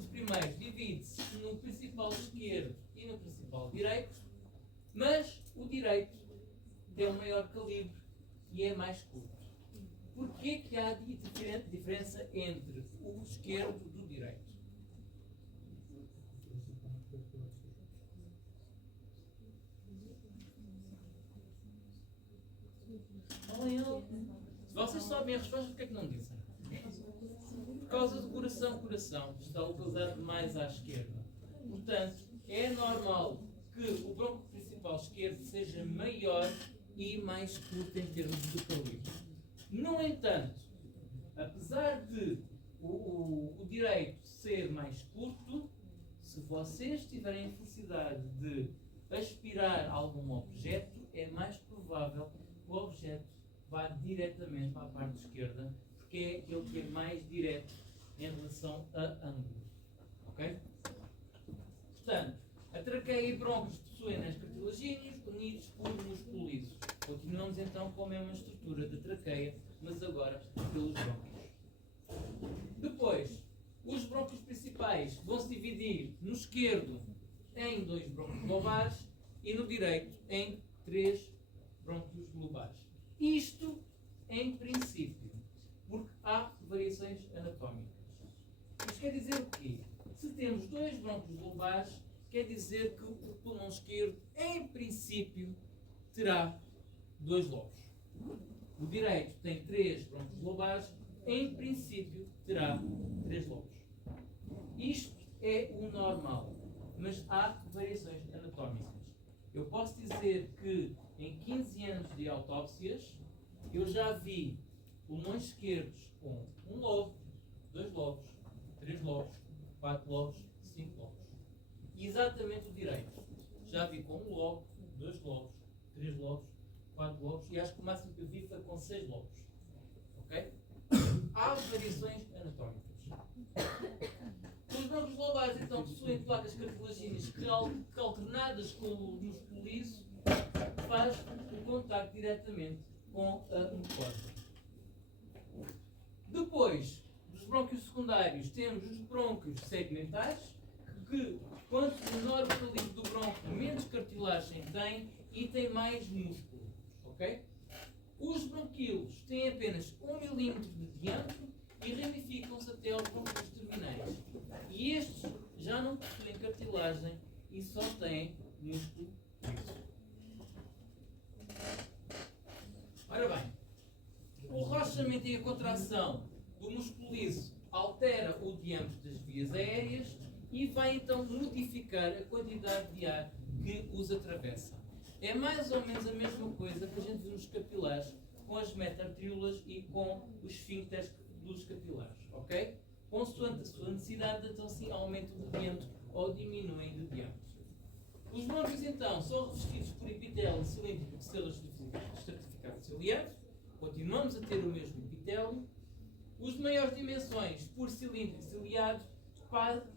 primeiros divide-se no principal esquerdo e no principal direito, mas o direito tem um maior calibre e é mais curto. Porquê que há diferença entre o esquerdo e o direito? Se vocês sabem a resposta, porquê que não dizem? Por causa do coração está localizado mais à esquerda. Portanto, é normal que o bronco principal esquerdo seja maior e mais curto em termos de calibre. No entanto, apesar de o direito ser mais curto, se vocês tiverem a felicidade de aspirar algum objeto, é mais provável que o objeto vá diretamente para a parte esquerda, porque é aquele que é mais direto em relação a ângulo. Ok? Portanto, a traqueia e brônquios possuem as cartilagíneos unidos por músculo liso. Continuamos então com a mesma estrutura da traqueia, mas agora pelos brônquios. Depois, os brônquios principais vão se dividir no esquerdo em 2 brônquios lobares e no direito em 3 brônquios lobares. Isto em princípio, porque há variações anatómicas. Isto quer dizer o quê? Se temos 2 brônquios lobares, quer dizer que o pulmão esquerdo, em princípio, terá 2 lobos. O direito tem 3 brônquios lobares, em princípio, terá 3 lobos. Isto é o normal, mas há variações anatómicas. Eu posso dizer que em 15 anos de autópsias, eu já vi pulmões esquerdos com 1 lobo, 2 lobos, 3 lobos, 4 lobos, 5 lobos. E exatamente o direito. Já vi com 1 lobo, 2 lobos, 3 lobos, 4 lobos e acho que o máximo que eu vi foi com 6 lobos. Ok? Há variações anatómicas. Os brônquios lobares então possuem placas cartilagíneas que alternadas com o músculo liso faz o contacto diretamente com a mucosa. Depois dos brônquios secundários temos os brônquios segmentais, que quanto menor o calibre do brônquio, menos cartilagem tem e tem mais músculo. Ok? Os bronquíolos têm apenas 1 mm de diâmetro e ramificam-se até aos brônquios terminais. E estes já não possuem cartilagem e só têm músculo liso. Ora bem, o relaxamento e a contração do músculo liso altera o diâmetro das vias aéreas e vai então modificar a quantidade de ar que os atravessa. É mais ou menos a mesma coisa que a gente vê nos capilares, com as meta-arteríolas e com os esfíncteres dos capilares, ok? Consoante a sua necessidade, então sim, aumentam de diâmetro ou diminuem de diâmetro. Os brônquios, então, são revestidos por epitélio cilíndrico de células estratificado ciliado. Continuamos a ter o mesmo epitélio. Os de maiores dimensões por cilíndrico ciliado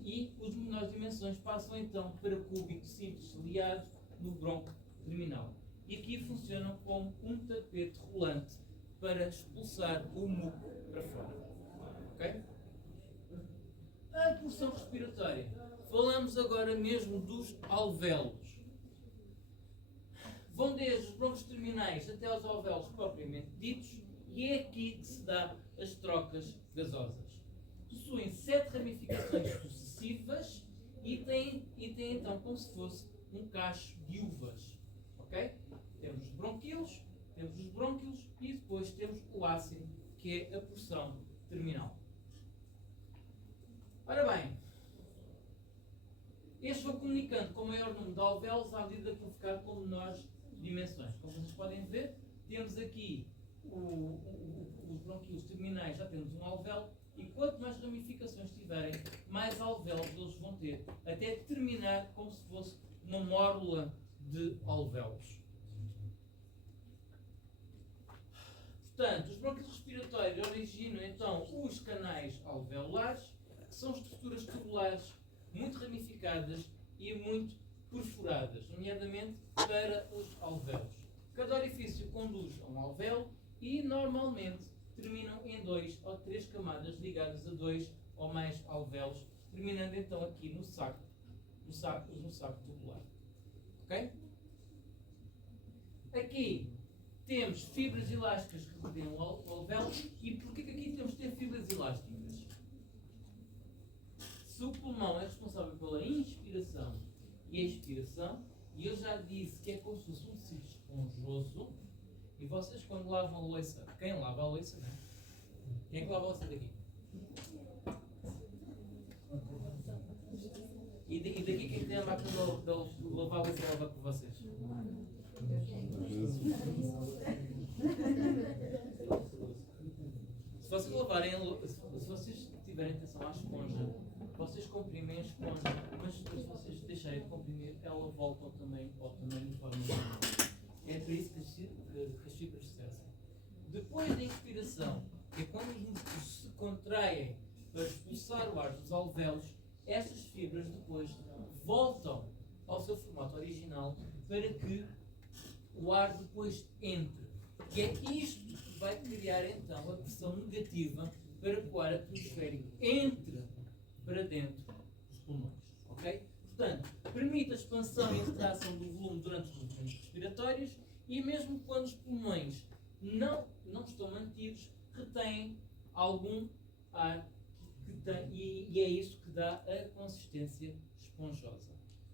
e os de menores dimensões passam então para cúbico simples ciliado no bronco terminal. E aqui funcionam como um tapete rolante para expulsar o muco para fora. Ok? A porção respiratória. Falamos agora mesmo dos alvéolos. Vão desde os brônquios terminais até aos alvéolos propriamente ditos, e é aqui que se dá as trocas gasosas. Possuem 7 ramificações sucessivas e têm então como se fosse um cacho de uvas. Ok? Temos os bronquíolos, temos os brônquios e depois temos o ácido, que é a porção terminal. Ora bem, estes vão comunicando com o maior número de alvéolos à medida que vão ficar com menores dimensões. Como vocês podem ver, temos aqui os bronquíolos terminais, já temos um alvéolo, e quanto mais ramificações tiverem, mais alvéolos eles vão ter, até terminar como se fosse uma mórula de alvéolos. Portanto, os brônquios respiratórios originam então os canais alveolares, que são estruturas tubulares muito ramificadas e muito perfuradas, nomeadamente para os alvéolos. Cada orifício conduz a um alvéolo e normalmente terminam em 2 ou 3 camadas ligadas a 2 ou mais alvéolos, terminando então aqui no saco tubular. Ok? Aqui temos fibras elásticas que rodeiam o alvéolo. E porquê que aqui temos de ter fibras elásticas? Se o pulmão é responsável pela inspiração e expiração, e eu já disse que é como se fosse um tecido esponjoso, e vocês quando lavam a louça, quem lava a louça, não é? Quem é que lava a louça daqui? E daqui quem tem a máquina de lavar a louça lava com vocês? Se vocês lavarem, se vocês tiverem atenção à esponja, vocês comprimem a esponja, mas depois se vocês deixarem de comprimir, ela volta ao tamanho uniforme. É por isso que as fibras cessam. Depois da inspiração, que é quando os músculos se contraem para expulsar o ar dos alvéolos, estas fibras depois voltam ao seu formato original para que o ar depois entre. E é isto que vai criar então a pressão negativa para que o ar atmosférico entre para dentro dos pulmões. Ok? Portanto, permite a expansão e a retração do volume durante os movimentos respiratórios e mesmo quando os pulmões não estão mantidos, retêm algum ar que tem, e é isso que dá a consistência esponjosa.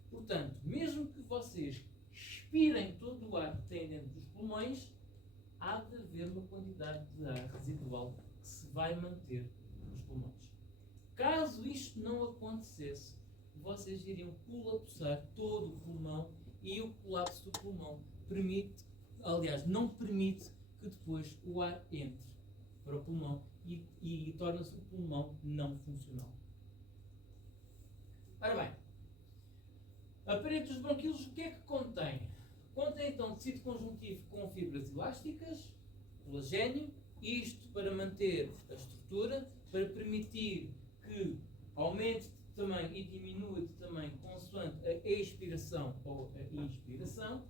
Portanto, mesmo que vocês expirem todo o ar que têm dentro dos pulmões, há de haver uma quantidade de ar residual que se vai manter nos pulmões. Caso isto não acontecesse, vocês iriam colapsar todo o pulmão e o colapso do pulmão não permite que depois o ar entre para o pulmão e torna-se o pulmão não funcional. Ora bem, a parede dos bronquíolos o que é que contém? Contém então tecido conjuntivo com fibras elásticas, colagênio, isto para manter a estrutura, para permitir que aumente de tamanho e diminua de tamanho consoante a expiração ou a inspiração.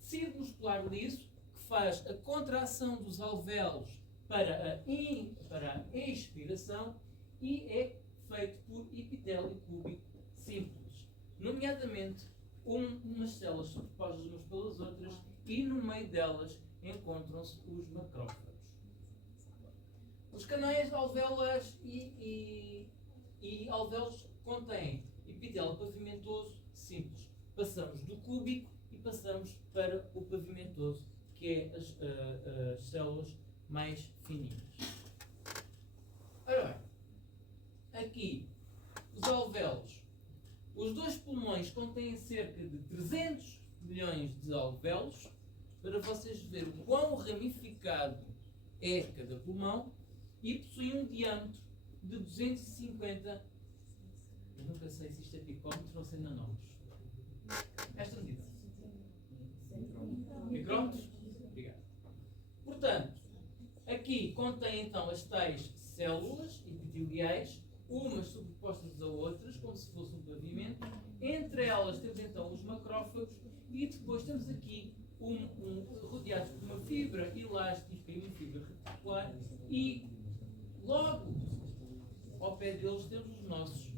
Tecido muscular liso, que faz a contração dos alvéolos para a expiração e é feito por epitélio cúbico simples, nomeadamente umas células superpostas umas pelas outras e no meio delas encontram-se os macrófagos. Os canais alvéolares e alvéolos contêm epitélio pavimentoso simples. Passamos do cúbico e passamos para o pavimentoso, que é as células mais fininhas. Ora bem, aqui os alvéolos. Os dois pulmões contêm cerca de 300 milhões de alvéolos, para vocês verem o quão ramificado é cada pulmão, e possui um diâmetro de 250. Eu nunca sei se isto é picómetros ou se é nanómetros. Esta medida. Micrómetros? Obrigado. Portanto, aqui contém então as tais células epiteliais, umas sobrepostas a outras, como se fosse um pavimento. Entre elas temos então os macrófagos e depois temos aqui rodeados por uma fibra elástica e uma fibra reticular e logo ao pé deles temos os nossos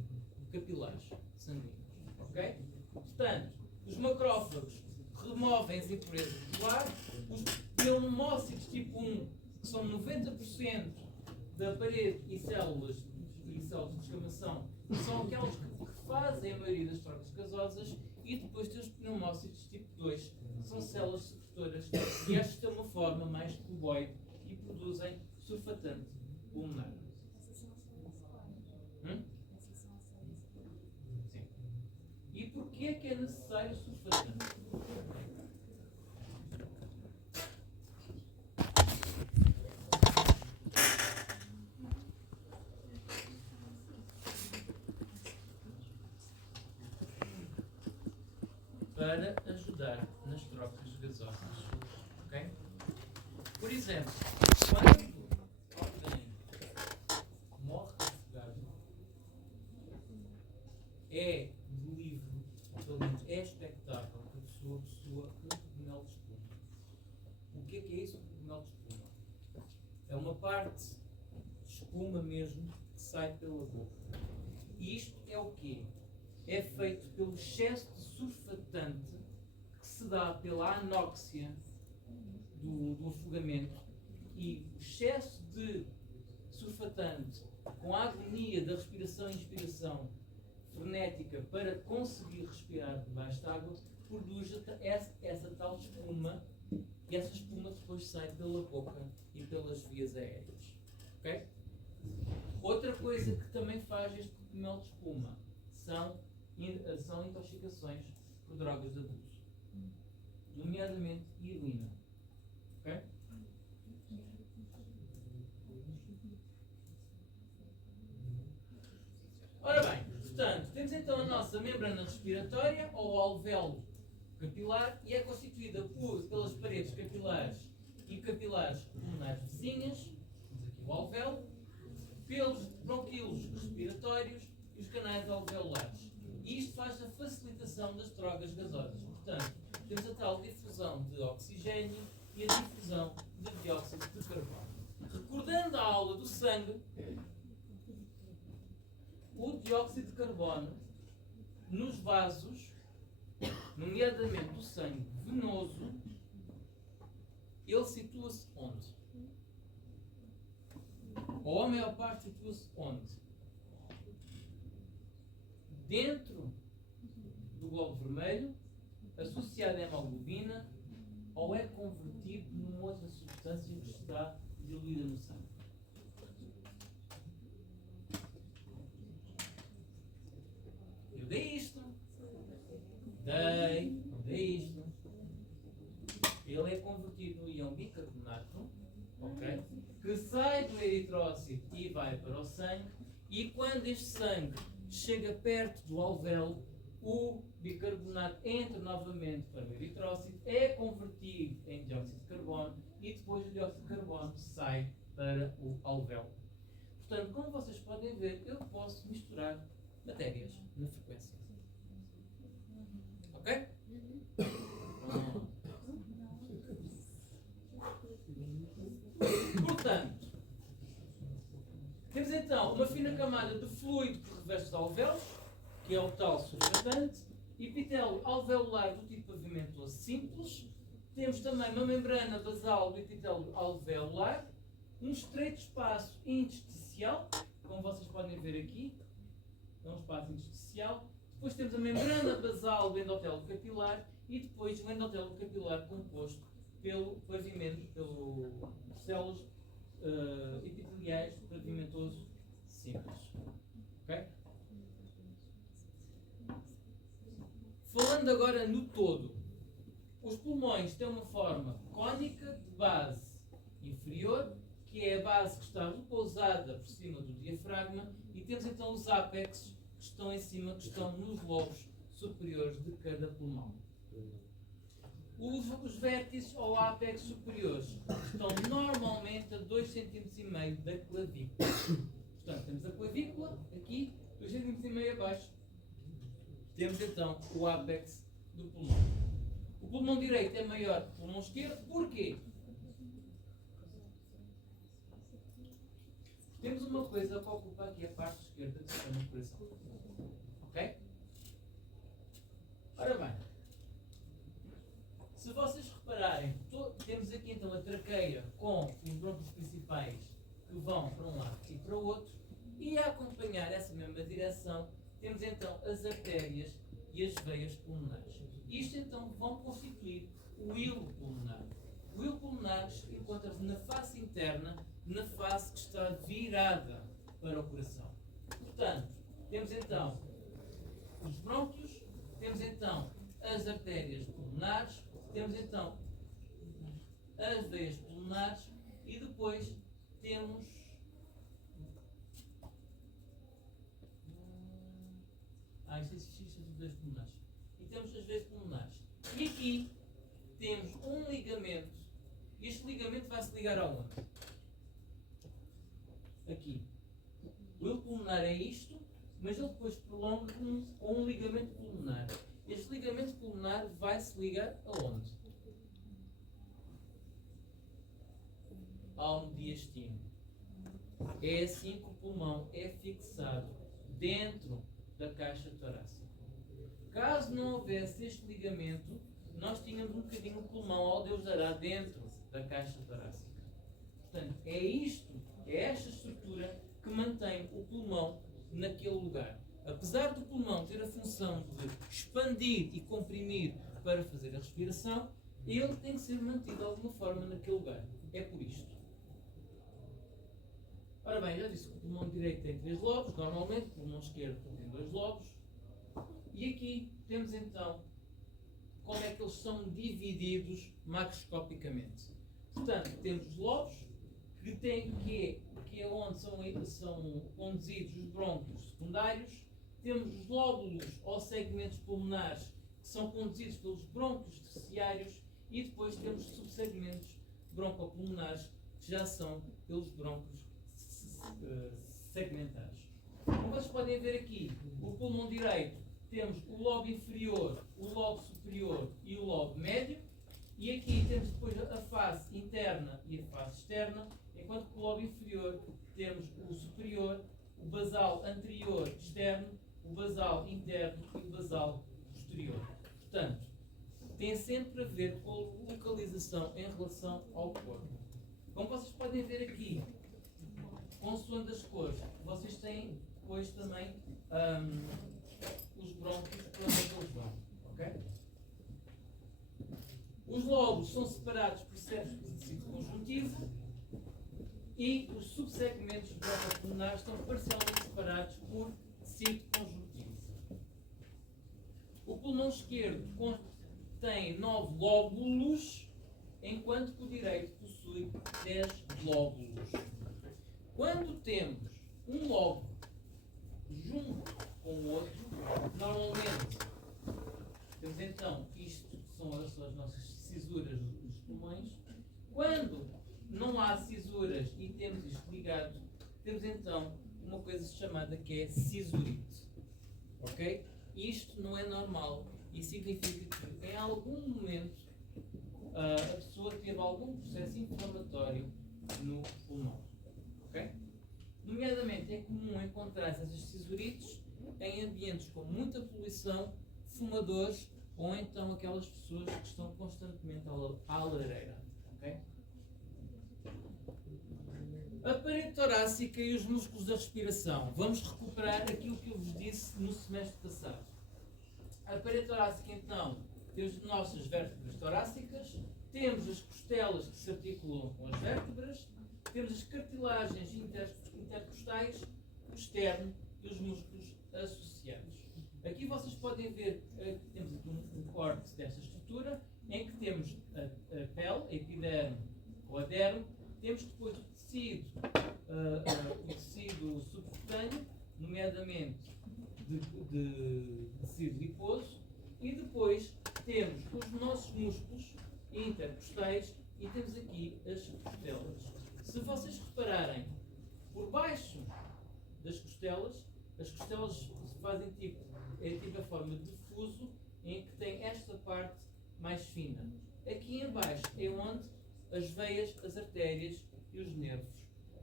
capilares sanguíneos. Ok? Portanto, os macrófagos removem as impurezas do ar, os pneumócitos tipo 1, que são 90% da parede e células de escamação, são aquelas que fazem a maioria das trocas gasosas, e depois tem os pneumócitos tipo 2, que são células secretoras, e estas têm uma forma mais cuboide e produzem surfatante pulmonar. Sim. E porquê que é necessário surfatante? Para ajudar nas trocas gasosas. Ok? Por exemplo, quando alguém morre afogado, é do livro, é expectável que a pessoa possua um cogumelo de espuma. O que é isso, um cogumelo de espuma? É uma parte de espuma mesmo que sai pela boca. E isto é o quê? É feito pelo excesso de surfatante que se dá pela anóxia do afogamento, e o excesso de surfatante com a agonia da respiração e inspiração frenética para conseguir respirar debaixo de água produz essa tal espuma, e essa espuma depois sai pela boca e pelas vias aéreas. Ok? Outra coisa que também faz este cogumelo de espuma são intoxicações por drogas de abuso, nomeadamente heroína. Ok? Ora bem, portanto, temos então a nossa membrana respiratória, ou alvéolo capilar, e é constituída pelas paredes capilares e capilares pulmonares. canais vizinhas, temos aqui o alvéolo, pelos bronquíolos respiratórios e os canais alveolares. E isto faz a facilitação das trocas gasosas. Portanto, temos a tal difusão de oxigênio e a difusão de dióxido de carbono. Recordando a aula do sangue, o dióxido de carbono nos vasos, nomeadamente o sangue venoso, ele situa-se onde? Ou a maior parte situa-se onde? Dentro do globo vermelho, associado à hemoglobina, ou é convertido numa outra substância que está diluída no sangue? Eu dei isto. Dei isto. Ele é convertido no íon bicarbonato, ok? Que sai do eritrócito e vai para o sangue, e quando este sangue chega perto do alvéolo, o bicarbonato entra novamente para o eritrócito, é convertido em dióxido de carbono e depois o dióxido de carbono sai para o alvéolo. Portanto, como vocês podem ver, eu posso misturar matérias na frequência. Ok? Portanto, temos então uma fina camada de fluido que reveste os alvéolos, que é o tal surfactante, epitélio alveolar do tipo pavimentoso simples. Temos também uma membrana basal do epitélio alveolar, um estreito espaço intersticial, como vocês podem ver aqui, é um espaço intersticial. Depois temos a membrana basal do endotélio capilar e depois o endotélio capilar composto pelo pavimento, pelo células epiteliais do pavimento simples. Ok? Falando agora no todo, os pulmões têm uma forma cônica de base inferior, que é a base que está repousada por cima do diafragma, e temos então os ápex que estão em cima, que estão nos lobos superiores de cada pulmão. Os vértices ou ápex superiores estão normalmente a 2,5 cm da clavícula. Portanto, temos a clavícula aqui, 2,5 cm abaixo. Temos então o ápex do pulmão. O pulmão direito é maior que o pulmão esquerdo. Porquê? Temos uma coisa que ocupa aqui a parte esquerda do sistema de coração. Ok? Ora bem, se vocês repararem, temos aqui então a traqueia com os brônquios principais que vão para um lado e para o outro, e a acompanhar essa mesma direção, temos então as artérias e as veias pulmonares. Isto então vão constituir o hilo pulmonar. O hilo pulmonar encontra-se na face interna, na face que está virada para o coração. Portanto, temos então os brônquios, temos então as artérias pulmonares, temos então as veias pulmonares e depois temos isto é as veias pulmonares. E temos as veias pulmonares. E aqui temos um ligamento. Este ligamento vai se ligar aonde? Aqui. O hilo pulmonar é isto, mas ele depois prolonga com um ligamento pulmonar. Este ligamento pulmonar vai se ligar aonde? Ao mediastino. É assim que o pulmão é fixado dentro da caixa torácica. Caso não houvesse este ligamento, nós tínhamos um bocadinho o pulmão ao Deus dará dentro da caixa torácica. Portanto, é isto, é esta estrutura que mantém o pulmão naquele lugar. Apesar do pulmão ter a função de expandir e comprimir para fazer a respiração, ele tem que ser mantido de alguma forma naquele lugar. É por isto. Ora bem, já disse que o pulmão direito tem 3 lobos, normalmente o pulmão esquerdo tem 2 lobos. E aqui temos então como é que eles são divididos macroscopicamente. Portanto, temos os lobos, que é onde são conduzidos os brônquios secundários. Temos os lóbulos ou segmentos pulmonares, que são conduzidos pelos brônquios terciários. E depois temos subsegmentos broncopulmonares, que que já são pelos brônquios segmentares. Como vocês podem ver aqui, o pulmão direito, temos o lobo inferior, o lobo superior e o lobo médio. E aqui temos depois a face interna e a face externa, enquanto que o lobo inferior temos o superior, o basal anterior externo, o basal interno e o basal posterior. Portanto, tem sempre a ver com a localização em relação ao corpo. Como vocês podem ver aqui, consoante as cores, vocês têm depois também os brônquios para onde eles vão. Okay? Os lobos são separados por septos de tecido conjuntivo e os subsegmentos bronco-pulmonares estão parcialmente separados por tecido conjuntivo. O pulmão esquerdo tem 9 lóbulos, enquanto que o direito possui 10 lóbulos. Quando temos um lobo junto com o outro, normalmente temos então isto que são as nossas cisuras dos pulmões. Quando não há cisuras e temos isto ligado, temos então uma coisa chamada que é cisurite. Ok? Isto não é normal e significa que em algum momento a pessoa teve algum processo inflamatório no pulmão. Ok? Nomeadamente é comum encontrar essas cisurites em ambientes com muita poluição, fumadores ou então aquelas pessoas que estão constantemente à lareira. Okay? A parede torácica e os músculos da respiração. Vamos recuperar aquilo que eu vos disse no semestre passado. A parede torácica, então, temos as nossas vértebras torácicas, temos as costelas que se articulam com as vértebras, temos as cartilagens intercostais, o externo e os músculos associados. Aqui vocês podem ver que temos aqui um corte desta estrutura, em que temos a pele, a epiderme ou a derme, temos depois o tecido subcutâneo, nomeadamente de tecido liposo, e depois temos os nossos músculos intercostais e temos aqui as costelas. Se vocês repararem, por baixo das costelas, as costelas fazem tipo a forma de fuso, em que tem esta parte mais fina. Aqui em baixo é onde as veias, as artérias e os nervos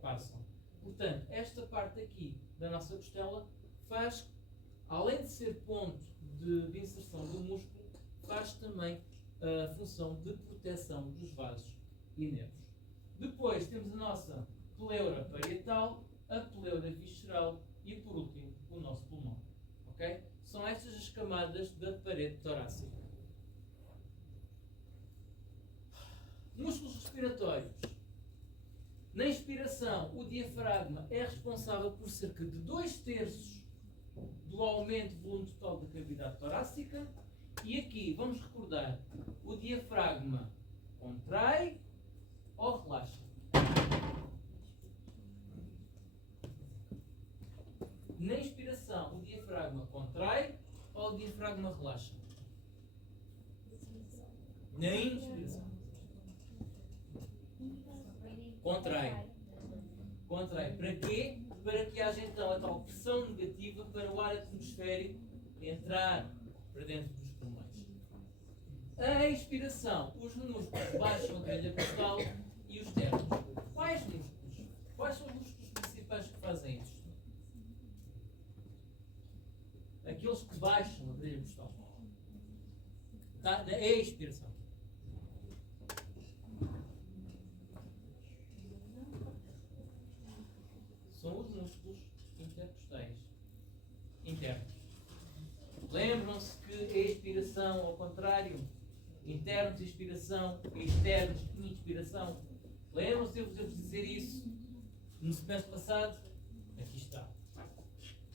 passam. Portanto, esta parte aqui da nossa costela faz, além de ser ponto de inserção do músculo, faz também a função de proteção dos vasos e nervos. Depois temos a nossa pleura parietal, a pleura visceral e, por último, o nosso pulmão. Okay? São estas as camadas da parede torácica. Músculos respiratórios. Na inspiração, o diafragma é responsável por cerca de 2/3 do aumento do volume total da cavidade torácica. E aqui, vamos recordar, o diafragma contrai ou relaxa? Na inspiração, o diafragma contrai ou o diafragma relaxa? Na inspiração. Contrai. Contrai. Para quê? Para que haja então a tal pressão negativa para o ar atmosférico entrar para dentro dos pulmões. A expiração, os músculos baixam a grelha costal e os dermos. Quais músculos? Quais são os músculos principais que fazem isto? Aqueles que baixam a grelha costal. Da expiração. São os músculos intercostais internos. Lembram-se que a expiração, ao contrário, internos, expiração, externos, inspiração. Lembram-se de eu vos dizer isso no semestre passado? Aqui está.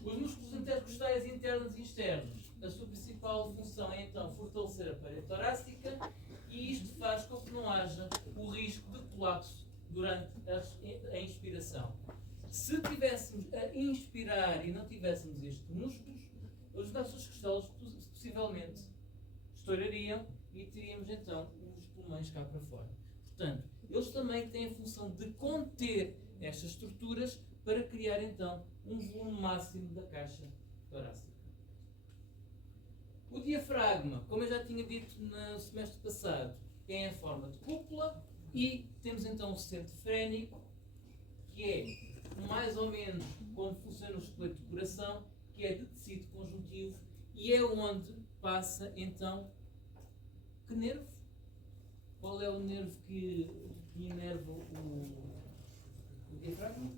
Os músculos intercostais internos e externos, a sua principal função é então fortalecer a parede torácica, e isto faz com que não haja o risco de colapso durante a inspiração. Se estivéssemos a inspirar e não tivéssemos estes músculos, as nossas costelas possivelmente estourariam e teríamos então os pulmões cá para fora. Portanto, eles também têm a função de conter estas estruturas para criar então um volume máximo da caixa torácica. O diafragma, como eu já tinha dito no semestre passado, é em forma de cúpula e temos então o centro frénico, que é mais ou menos como funciona o esqueleto do coração, que é de tecido conjuntivo e é onde passa então que nervo? Qual é o nervo que inerva o diafragma?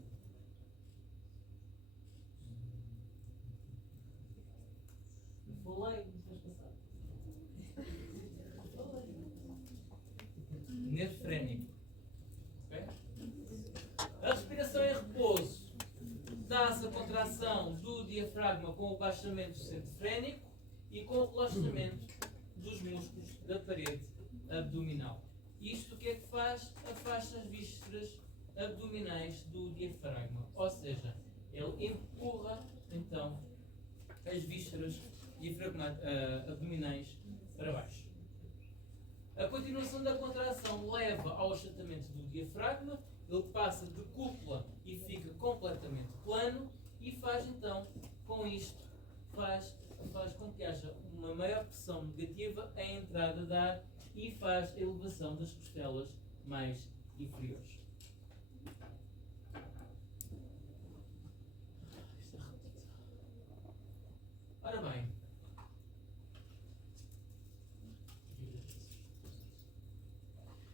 Eu falei, não sei passar. Nervo frénico. Okay? A respiração em repouso dá-se a contração do diafragma com o baixamento do centro frénico e com o relaxamento dos músculos da parede abdominal. Isto o que é que faz? Afasta as vísceras abdominais do diafragma. Ou seja, ele empurra então as vísceras abdominais para baixo. A continuação da contração leva ao achatamento do diafragma, ele passa de cúpula e fica completamente plano e faz então, com isto, faz com que haja uma maior pressão negativa em entrada de ar e faz a elevação das costelas mais inferiores. Ora bem,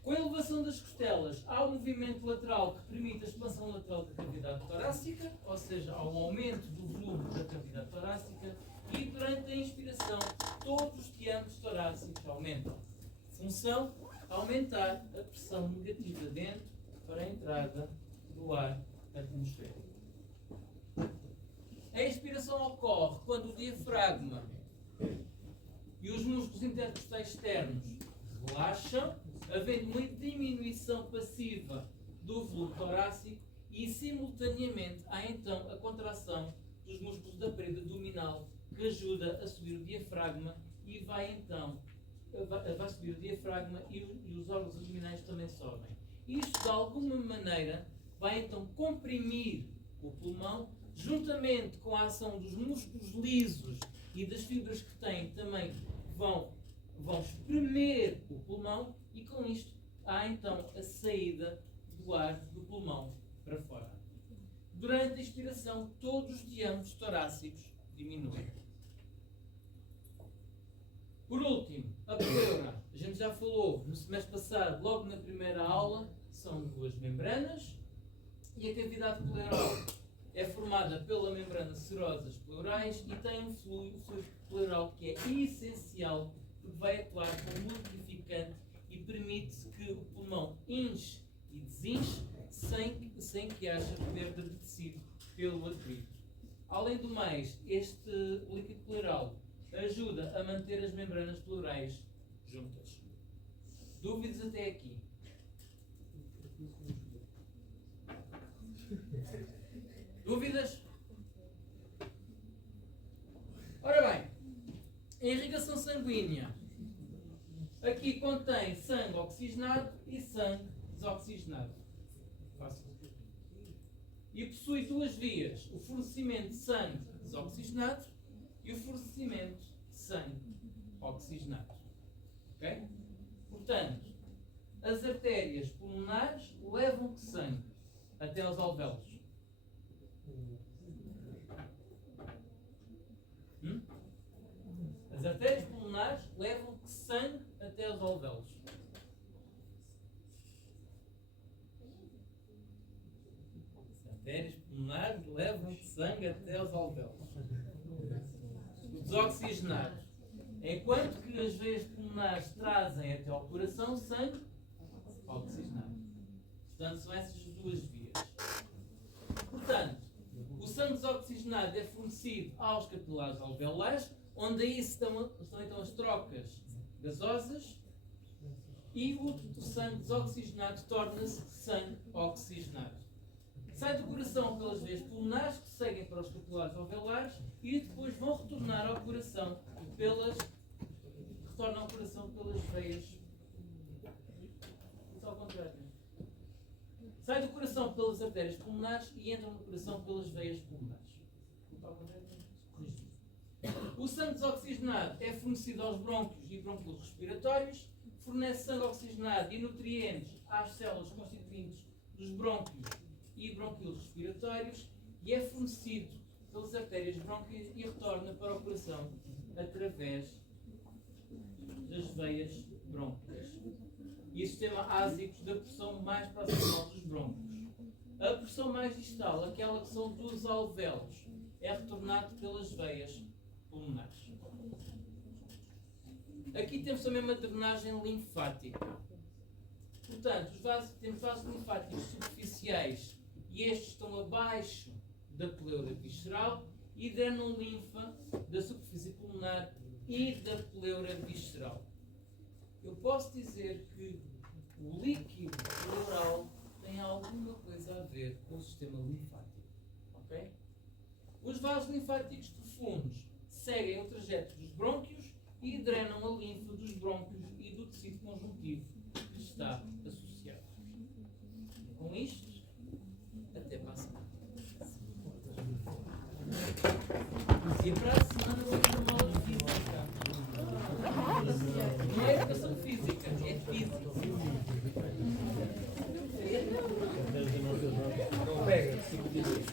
com a elevação das costelas, há um movimento lateral que permite a expansão lateral da cavidade torácica, ou seja, há um aumento do volume da cavidade torácica e durante a inspiração todos os diâmetros torácicos aumentam. Função: aumentar a pressão negativa dentro para a entrada do ar atmosférico. A inspiração ocorre quando o diafragma e os músculos intercostais externos relaxam, havendo uma diminuição passiva do volume torácico e, simultaneamente, há então a contração dos músculos da parede abdominal que ajuda a subir o diafragma e vai subir o diafragma e os órgãos abdominais também sobem. Isto, de alguma maneira, vai então comprimir o pulmão, juntamente com a ação dos músculos lisos e das fibras que têm também vão espremer o pulmão e com isto há então a saída do ar do pulmão para fora. Durante a expiração, todos os diâmetros torácicos diminuem. Por último, a pleura. A gente já falou no semestre passado, logo na primeira aula, são duas membranas e a cavidade pleural é formada pela membrana serosas pleurais e tem um fluido pleural que é essencial porque vai atuar como lubrificante e permite que o pulmão inche e desinche sem que haja perda de tecido pelo atrito. Além do mais, este líquido pleural ajuda a manter as membranas pleurais juntas. Dúvidas até aqui? Dúvidas? Ora bem, a irrigação sanguínea aqui contém sangue oxigenado e sangue desoxigenado. Fácil. E possui duas vias: o fornecimento de sangue desoxigenado e o fornecimento de sangue oxigenado. Ok? Portanto, as artérias pulmonares levam sangue até aos alvéolos. As artérias pulmonares levam sangue até aos alvéolos. As artérias pulmonares levam sangue até aos alvéolos. O desoxigenado. Enquanto que as veias pulmonares trazem até ao coração sangue oxigenado. Portanto, são essas duas vias. Portanto, o sangue desoxigenado é fornecido aos capilares alveolares, onde aí estão então as trocas gasosas, e o sangue desoxigenado torna-se sangue oxigenado. Sai do coração pelas veias pulmonares, que seguem para os capilares alveolares e depois vão retornar ao coração retornam ao coração pelas veias. Isso ao contrário. Sai do coração pelas artérias pulmonares e entra no coração pelas veias pulmonares. O sangue desoxigenado é fornecido aos brônquios e brônquios respiratórios, fornece sangue oxigenado e nutrientes às células constituintes dos brônquios e brônquios respiratórios e é fornecido pelas artérias brônquias e retorna para o coração através das veias brônquicas. E o sistema ásico da pressão mais proximal dos brônquios. A pressão mais distal, aquela que são dos alvéolos, é retornado pelas veias pulmonares. Aqui temos também uma drenagem linfática. Portanto, temos vasos linfáticos superficiais e estes estão abaixo da pleura visceral e drenam linfa da superfície pulmonar e da pleura visceral. Eu posso dizer que o líquido pleural tem alguma coisa a ver com o sistema linfático. Okay? Os vasos linfáticos profundos seguem o trajeto dos brônquios e drenam a linfa dos brônquios e do tecido conjuntivo que está associado. Com isto, até para a semana. E para a semana vou ter uma aula de física. Não é educação física, é física. Não pega, 5 minutos.